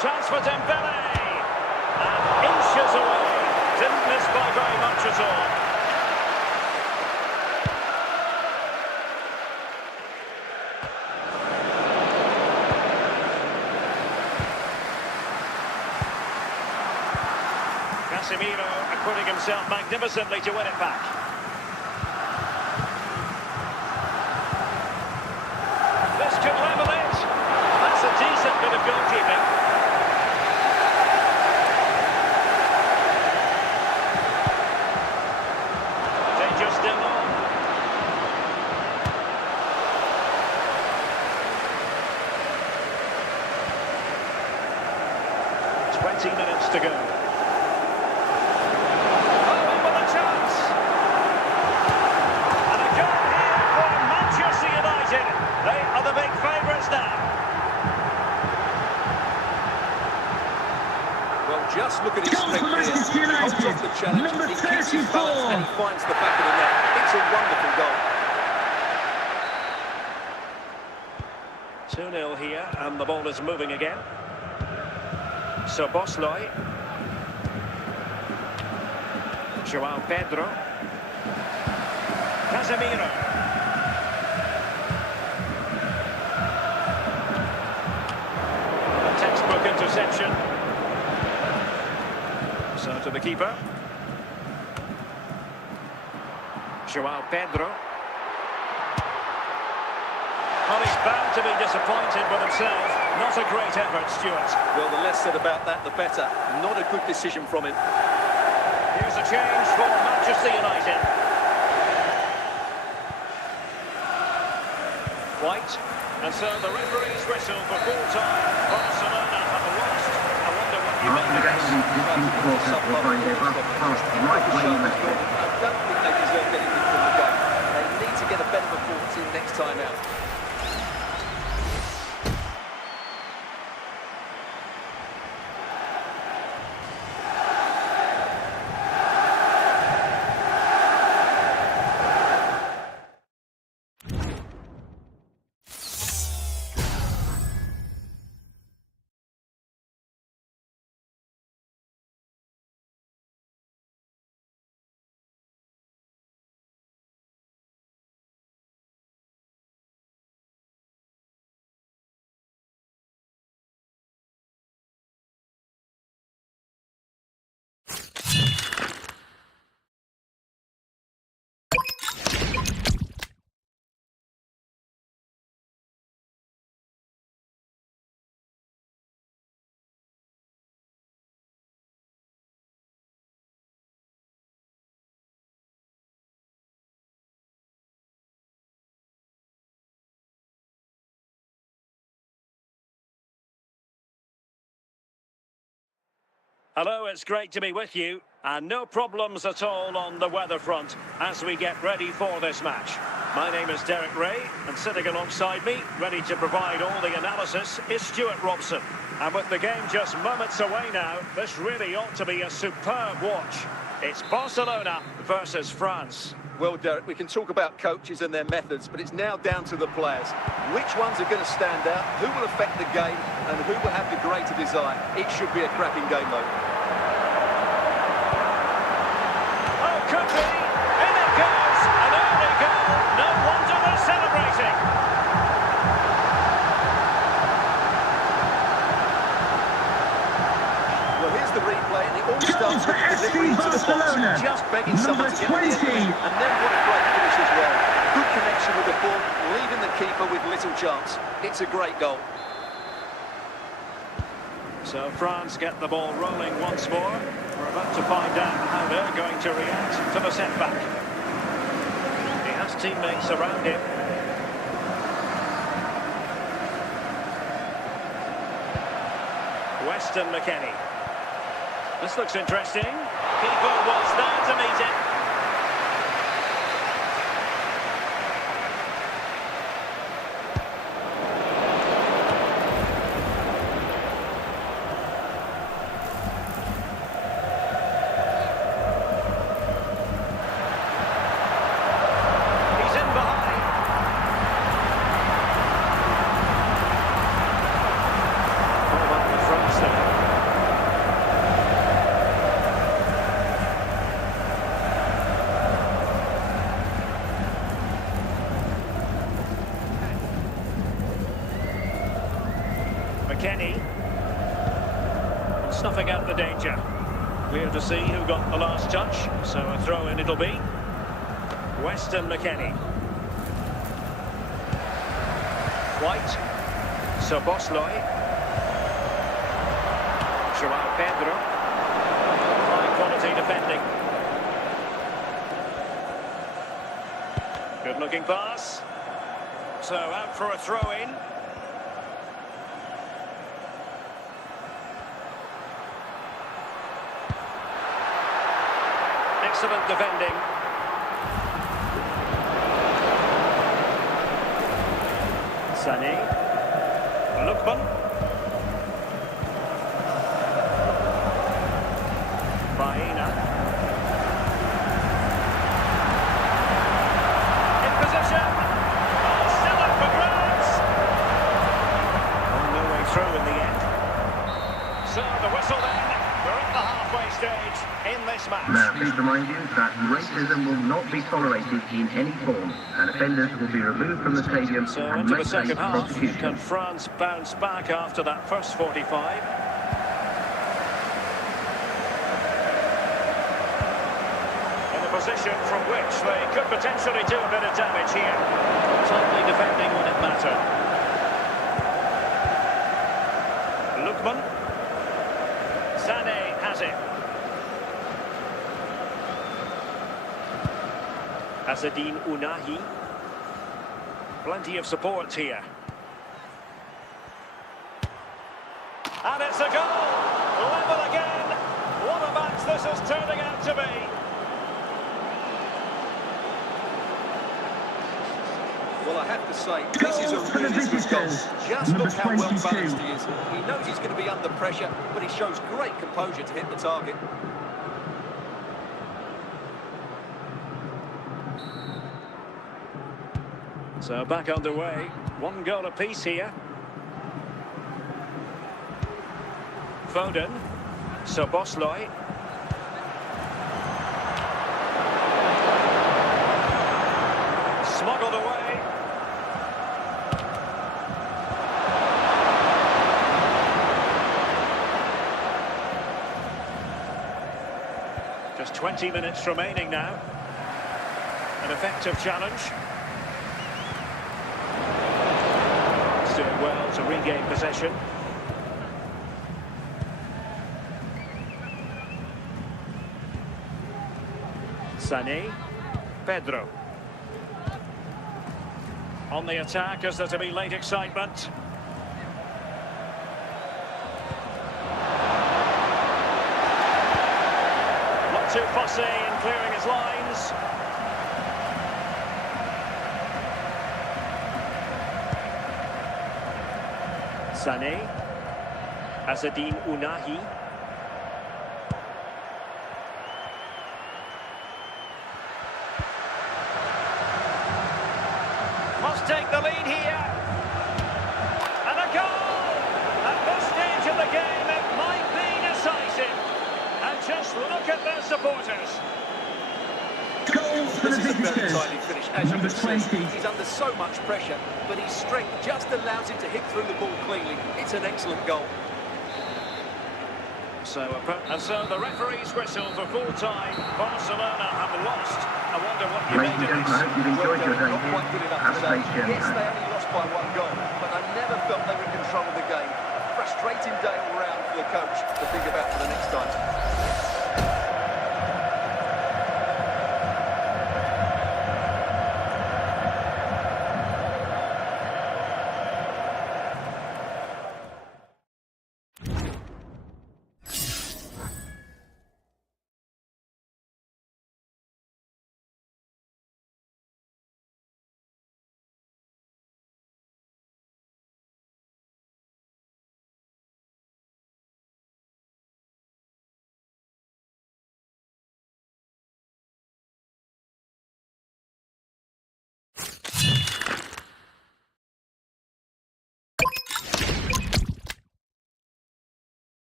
Chance for Dembele. And inches away. Didn't miss by very much at all. Casemiro acquitting himself magnificently to win it back. This could level it. That's a decent bit of goalkeeping. Danger still on. Minutes to go. Just look at his strength here. He holds off the challenge, he keeps his balance and he finds the back of the net. It's a wonderful goal. 2-0 here, and the ball is moving again. So Bosley. João Pedro. Casemiro. A textbook interception. So to the keeper. João Pedro. Well, he's bound to be disappointed with himself. Not a great effort, Stuart. Well, the less said about that, the better. Not a good decision from him. Here's a change for Manchester United. White. And so the referee's whistle for full time. Barcelona have lost. I wonder what you After the game, the existing supporters will find their bus past right way message. I don't think they deserve anything from the game. They need to get a better performance in next time out. Hello, it's great to be with you. And no problems at all on the weather front as we get ready for this match. My name is Derek Ray, and sitting alongside me, ready to provide all the analysis, is Stuart Robson. And with the game just moments away now, this really ought to be a superb watch. It's Barcelona versus France. Well, Derek, we can talk about coaches and their methods, but it's now down to the players. Which ones are going to stand out, who will affect the game, and who will have the greater desire? It should be a cracking game, though. Oh, could be! In it goes! An early goal! No wonder they're celebrating! Well, here's the replay, and it all starts with delivery to the box. Just begging someone to get on the end, and then what a great finish as well. Good connection with the ball, leaving the keeper with little chance. It's a great goal. So France get the ball rolling once more. We're about to find out how they're going to react to the setback. He has teammates around him. Weston McKennie. This looks interesting. Keeper was there to meet it. He's in behind. What about the France there? McKennie, snuffing out the danger. Clear to see who got the last touch, so a throw-in it'll be. Weston McKennie. White. Szoboszlai. João Pedro. High-quality defending. Good-looking pass. So out for a throw-in. Excellent defending. Sané. Lookman. Baena. In position. Oh, still up for grabs. Oh, no way through in the end. So the whistle then. We're at the halfway stage in this match. Now, please remind you that racism will not be tolerated in any form, and offenders will be removed from the stadium So and into may the second face half, prosecution. can France bounce back after that first 45? In a position from which they could potentially do a bit of damage here. Tightly defending when it mattered. Lookman. Sané has it. Azzedine Ounahi. Plenty of support here. And it's a goal! Level again! What a match this is turning out to be! Well, I have to say, this is a really good goal. Just look how well balanced he is. He knows he's going to be under pressure, but he shows great composure to hit the target. So back underway. One goal apiece here. Foden. Szoboszlai. Smuggled away. Just 20 minutes remaining now. An effective challenge. He's doing well to regain possession. Sané. Pedro. On the attack as there to be late excitement. Not too fussy in clearing his lines. Sané. Azzedine Ounahi. Must take the lead here. And a goal! At this stage of the game, it might be decisive. And just look at their supporters. Goal for the This is a very visitors. tidy finish, as you Number can see. 20. He's under so much pressure, but his strength just allows him to hit through the ball cleanly. It's an excellent goal. So the referee's whistle for full time. Barcelona have lost. I wonder what you Ladies made and of gentlemen, I this. hope you've enjoyed your day Not here. quite good enough Have a today. safe journey Yes, they home. only lost by one goal, but I never felt they were in control of the game. Frustrating day all round for the coach to think about for the next time.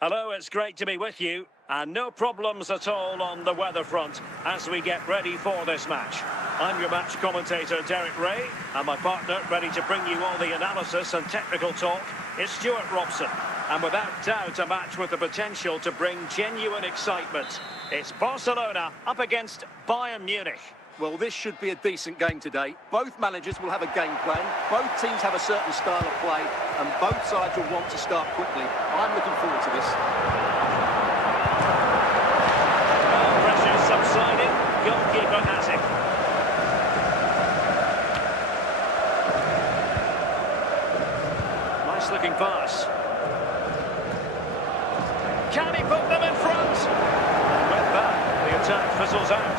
Hello, it's great to be with you. And no problems at all on the weather front as we get ready for this match. I'm your match commentator, Derek Ray, and my partner, ready to bring you all the analysis and technical talk, is Stuart Robson. And without doubt, a match with the potential to bring genuine excitement. It's Barcelona up against Bayern Munich. Well, this should be a decent game today. Both managers will have a game plan. Both teams have a certain style of play, and both sides will want to start quickly. I'm looking forward to this. Pressure subsiding. Goalkeeper has it. Nice looking pass. Can he put them in front? And with that, the attack fizzles out.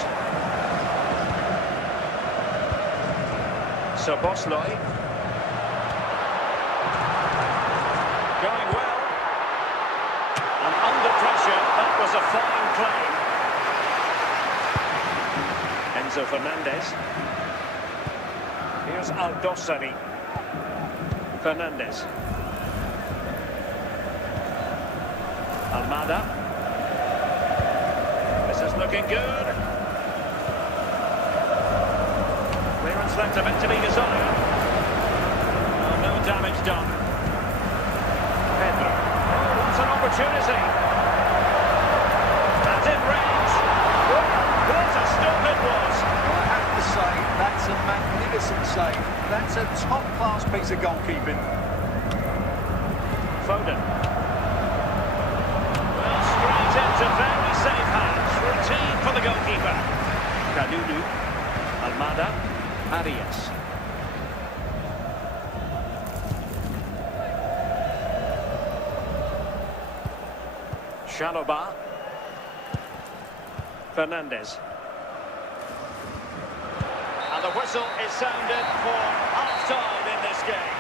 Szoboszlai. Going well. And under pressure, that was a fine play. Enzo Fernandez. Here's Aldosari. Fernandez. Almada. This is looking good. Clearance left a bit to be desired. Oh, no damage done. Pedro. Oh, that's an opportunity. That's in range. What a stop it was. Well, I have to say, that's a magnificent save. That's a top-class piece of goalkeeping. Foden. Well, straight into very safe hands. Routine for the goalkeeper. Kalulu. Almada. Arias. Shaloba. Fernandez. And the whistle is sounded for half-time in this game.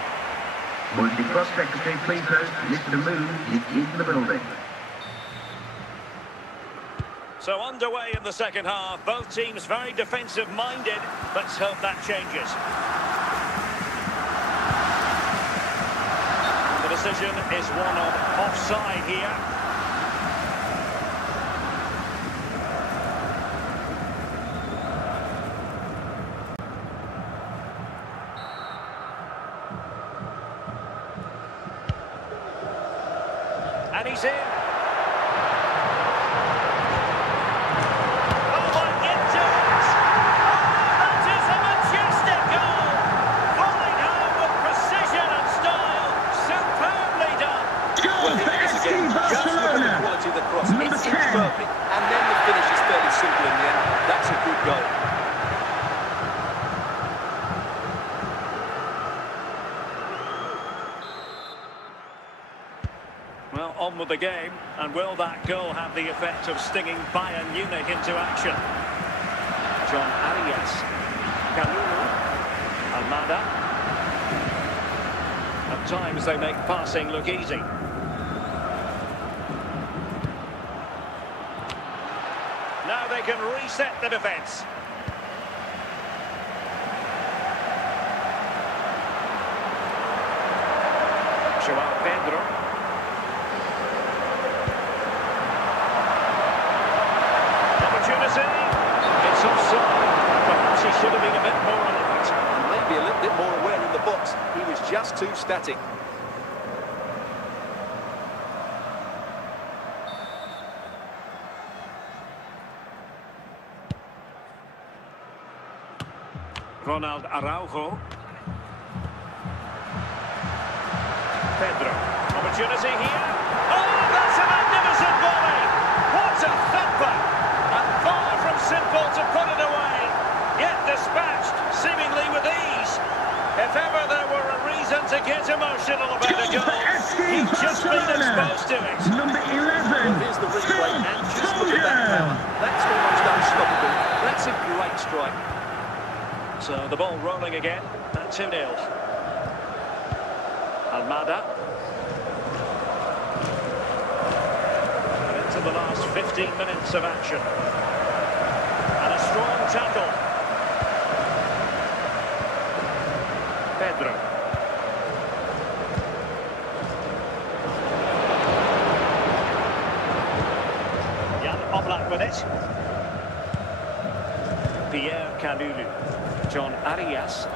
Would the cross secretary please note Mr. Moon is in the building. So underway in the second half, both teams very defensive-minded. Let's hope that changes. The decision is one of offside here. And he's in. It seems perfect, and then the finish is fairly simple in the end. That's a good goal. Well, on with the game, and will that goal have the effect of stinging Bayern Munich into action? John Arias, Kalulu, Almada. At times they make passing look easy. Now they can reset the defence. João Pedro. Opportunity. It's offside. Perhaps he should have been a bit more alert. And maybe a little bit more aware in the box. He was just too static. Ronald Araujo. Pedro. Opportunity here. Oh, that's a magnificent volley. What a thumper. And far from simple to put it away. Yet dispatched, seemingly with ease. If ever there were a reason to get emotional about a goal, he's just been exposed to it. Number 11. Well, here's the replay, and just look at that power. That's almost unstoppable. That's a great strike. So the ball rolling again at 2-0. Almada. And into the last 15 minutes of action. And a strong tackle. Pedro. Jan Oblak with it. Pierre Kalulu. John Arias.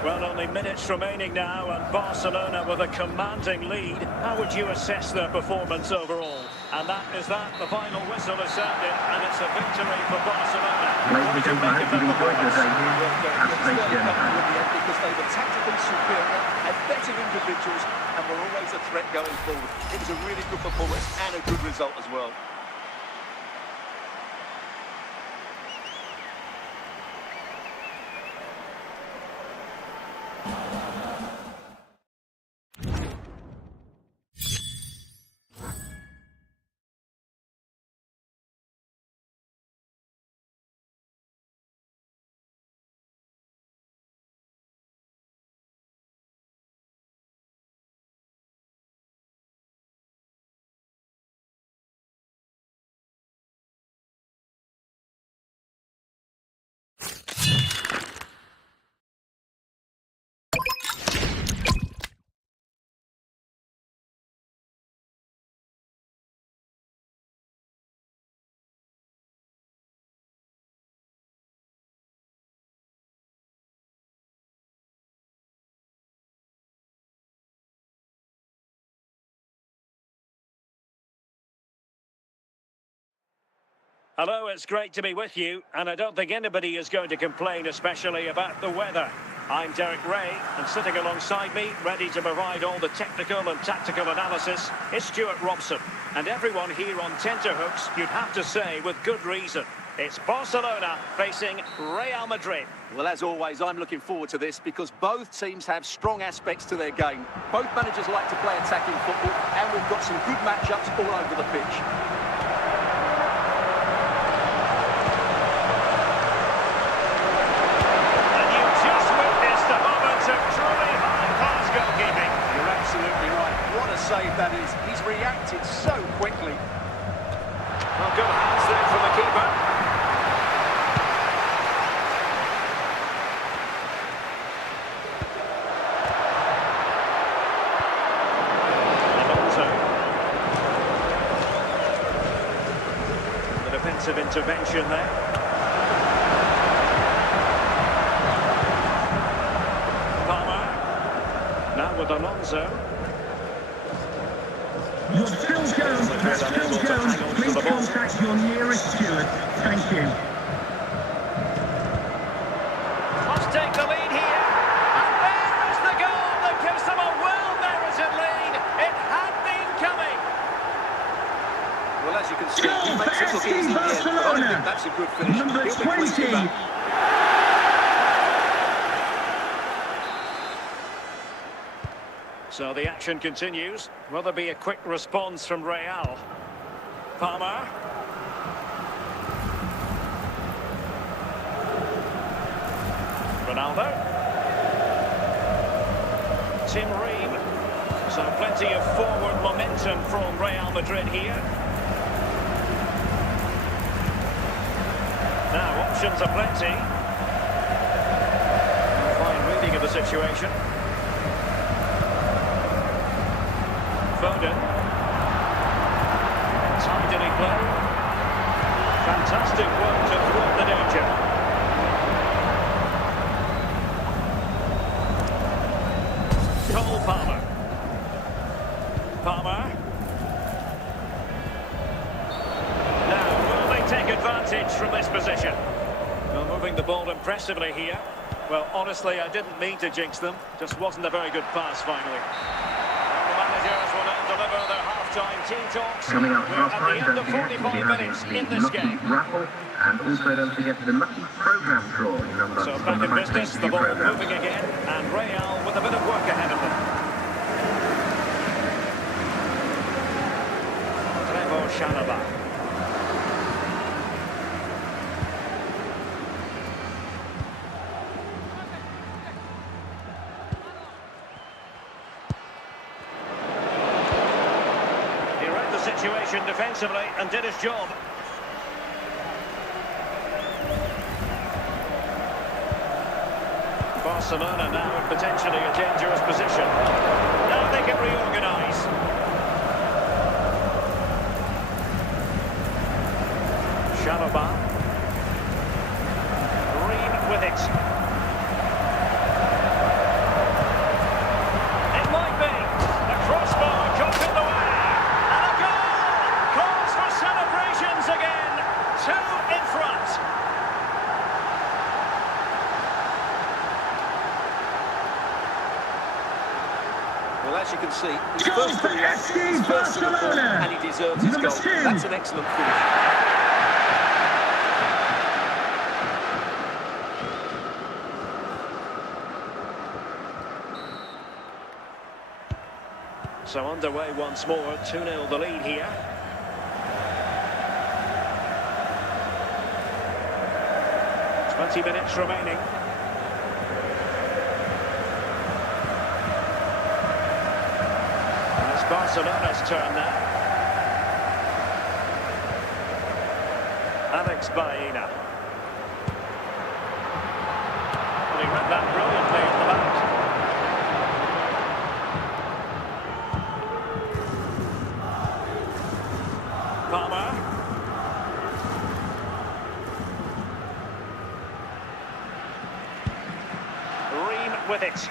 Well, only minutes remaining now, and Barcelona with a commanding lead. How would you assess their performance overall? And that is that. The final whistle is sounded, and it's a victory for Barcelona. Ladies and gentlemen, I hope you've enjoyed your day here. Have a safe journey home. Because they were tactically superior, had better individuals, and were always a threat going forward. It was a really good performance and a good result as well. Hello, it's great to be with you, and I don't think anybody is going to complain, especially about the weather. I'm Derek Ray, and sitting alongside me, ready to provide all the technical and tactical analysis, is Stuart Robson. And everyone here on tenterhooks, you'd have to say, with good reason. It's Barcelona facing Real Madrid. Well, as always, I'm looking forward to this because both teams have strong aspects to their game. Both managers like to play attacking football, and we've got some good matchups all over the pitch. Save that is. He's reacted so quickly. Well, good hands there from the keeper. Alonso. The defensive intervention there. Palmer. Now with Alonso. You're still going, that's still going. Please contact your nearest steward. Thank you. Must take the lead here. And there is the goal that gives them a well-merited lead. It had been coming. Well, as you can see, he makes it look easy here, but I don't think that's a good finish. Number He'll be pleased with 20. that. So the action continues. Will there be a quick response from Real? Palmer. Ronaldo. Tim Ream. So plenty of forward momentum from Real Madrid here. Now options are plenty. Fine reading of the situation. Foden. Tidily play. Fantastic work to thwart the danger. Cole Palmer. Palmer. Now, will they take advantage from this position? Well, moving the ball impressively here. Well, honestly, I didn't mean to jinx them. Just wasn't a very good pass, finally. Managers will now deliver their half-time team talks. Coming up half time, At the end of 45 minutes in this lucky game. raffle, and also don't forget the lucky program draw number So on back the in match business, the ball moving again, and Real with a bit of work ahead of them. Trevor Chalobah. Situation defensively and did his job. Barcelona now in potentially a dangerous position. Now they can reorganise. Chalobah. Ream with it. It might be. The crossbar caught in the way. Celebrations again, 2 in front. Well, as you can see, he's Goal first to for react, FC he's first to the ball, Barcelona. and he deserves his Number goal. 2. That's an excellent finish. So underway once more, 2-0 the lead here. Minutes remaining. And it's Barcelona's turn now. Alex Baena. Well, he read that brilliantly at the back. Palmer. Ream with it.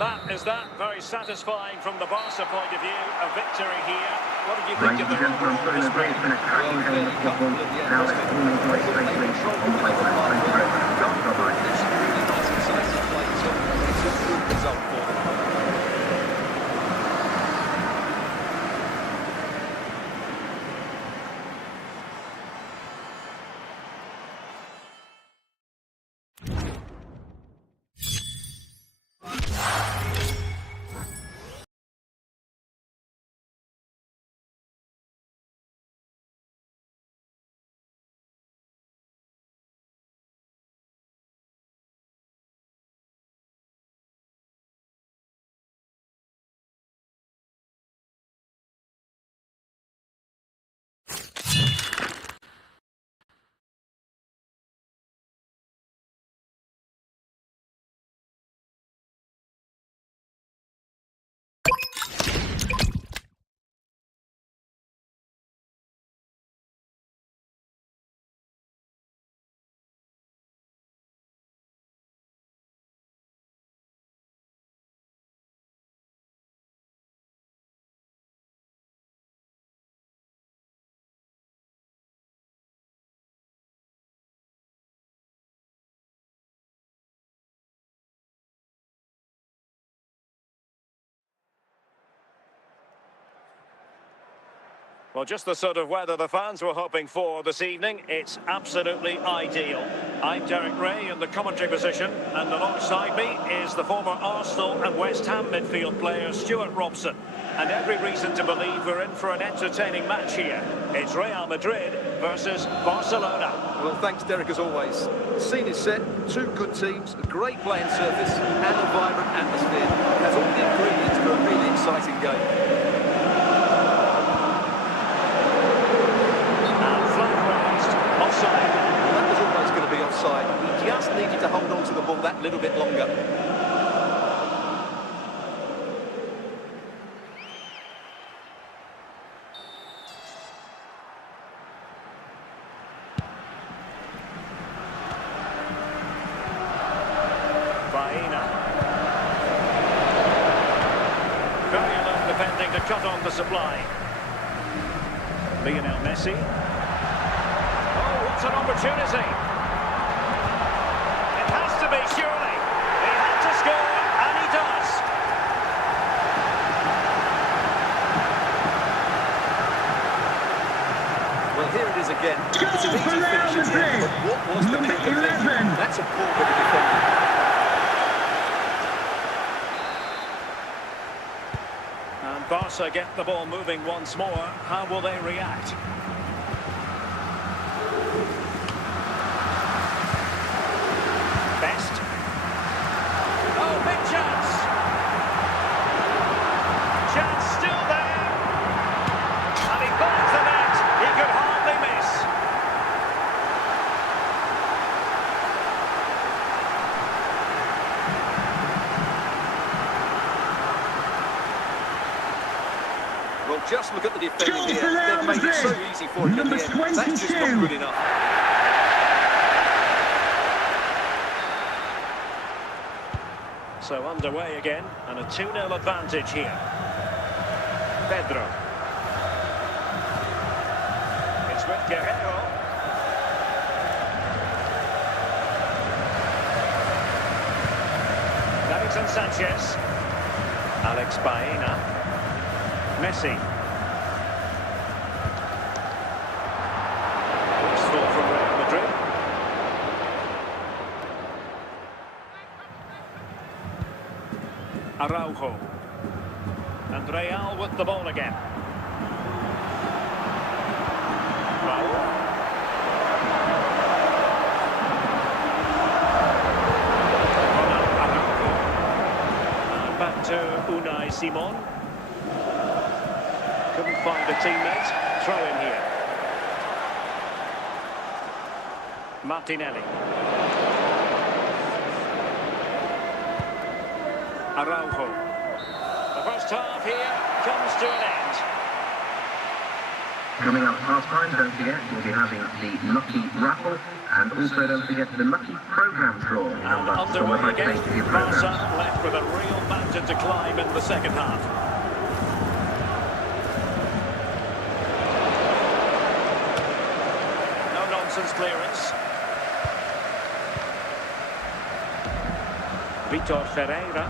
And that is that. Very satisfying from the Barca point of view. A victory here. What did you think Ladies of and the gentlemen, overall it's display? been a cracking game of football. Now let's all enjoy safely on the way back. Thank you very much. Bye-bye. It's really nice and decisive play. It's a good result for them. Well, just the sort of weather the fans were hoping for this evening. It's absolutely ideal. I'm Derek Ray in the commentary position, and alongside me is the former Arsenal and West Ham midfield player Stuart Robson. And every reason to believe we're in for an entertaining match here. It's Real Madrid versus Barcelona. Well, thanks, Derek, as always. The scene is set, two good teams, a great playing surface, and a vibrant atmosphere. Has all the ingredients for a really exciting game. Offside. That was always going to be offside. He just needed to hold on to the ball that little bit longer. Baena. Very alert defending to cut on the supply. Lionel Messi. It's an opportunity. It has to be, surely. He had to score, and he does. Well, here it is again. It's an Goal for easy Real finish at the end, Madrid. but what was the Number kick of this? 11. That's a poor bit of defending. And Barca get the ball moving once more. How will they react? Best. Oh, big chance. Chance still there. And he finds the net. He could hardly miss. Well, just look at the defending Goal here. for Real They've made it so Madrid. easy for him in Number the end. That's just not 22. good enough. So underway again, and a 2-0 advantage here. Pedro. It's with Guerrero. Davinson Sanchez. Alex Baena. Messi. Wasteful from Real Madrid. Araujo. And Real with the ball again. Raul. Araujo. And back to Unai Simon. Couldn't find a teammate. Throw in here. Martinelli. Araujo. The first half here comes to an end. Coming up half time, don't forget, we'll be having the Lucky Raffle, and also don't forget the Lucky Programme draw. And underway again, Barca left with a real mountain to climb in the second half. No nonsense clearance. Vitor Ferreira.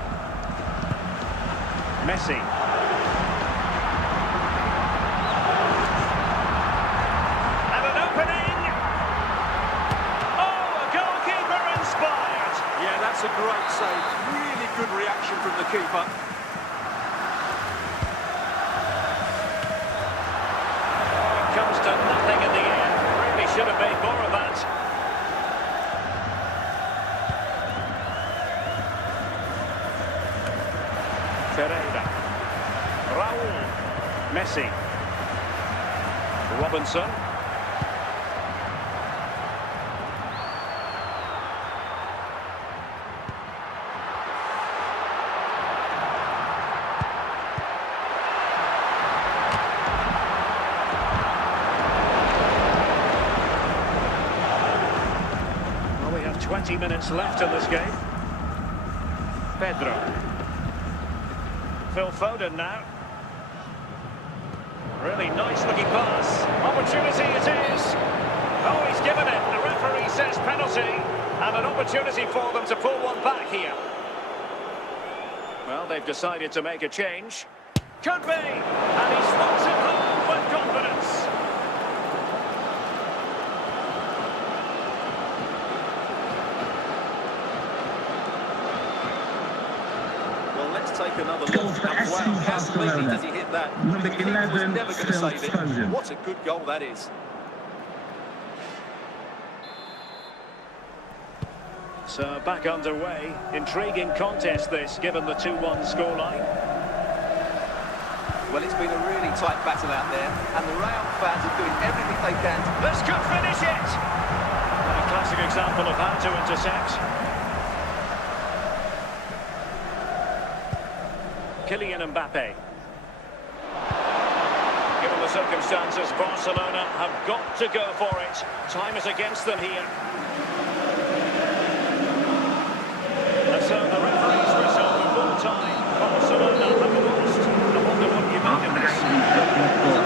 Messi. And an opening. Oh, a goalkeeper inspired. Yeah, that's a great save. Really good reaction from the keeper. It comes to nothing in the end. Really should have made more of that. Ferreira. Raul. Messi. Robinson. Well, we have 20 minutes left in this game. Pedro. Phil Foden now. Really nice looking pass. Opportunity it is. Oh, he's given it. The referee says penalty. And an opportunity for them to pull one back here. Well, they've decided to make a change. Could be. And he slots it home with confidence. Take another Goal look. for Wow, FC how sweetly Barcelona. does he hit that? Number The keeper was 11, never going to Phil save it. Foden. What a good goal that is. So back underway. Intriguing contest this, given the 2-1 scoreline. Well, it's been a really tight battle out there, and the Real fans are doing everything they can. This could finish it! A classic example of how to intercept. Kylian Mbappe. Given the circumstances, Barcelona have got to go for it. Time is against them here. And so the referee's whistle for full time. Barcelona have lost. I wonder what you make of this.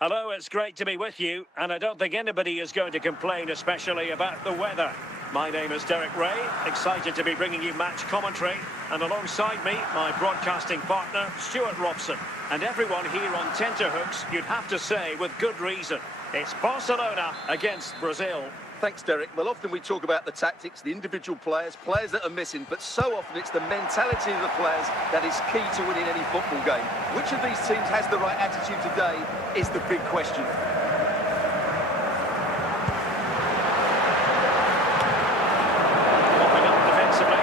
Hello, it's great to be with you, and I don't think anybody is going to complain, especially about the weather. My name is Derek Ray, excited to be bringing you match commentary, and alongside me, my broadcasting partner, Stuart Robson. And everyone here on tenterhooks, you'd have to say with good reason. It's Barcelona against Brazil. Thanks, Derek. Well, often we talk about the tactics, the individual players that are missing, but so often it's the mentality of the players that is key to winning any football game. Which of these teams has the right attitude today is the big question. Mopping up defensively.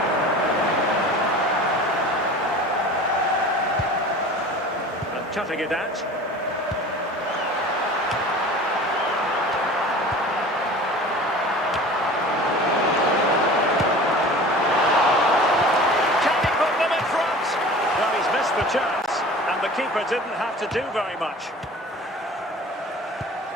And cutting it out. goalkeeper didn't have to do very much.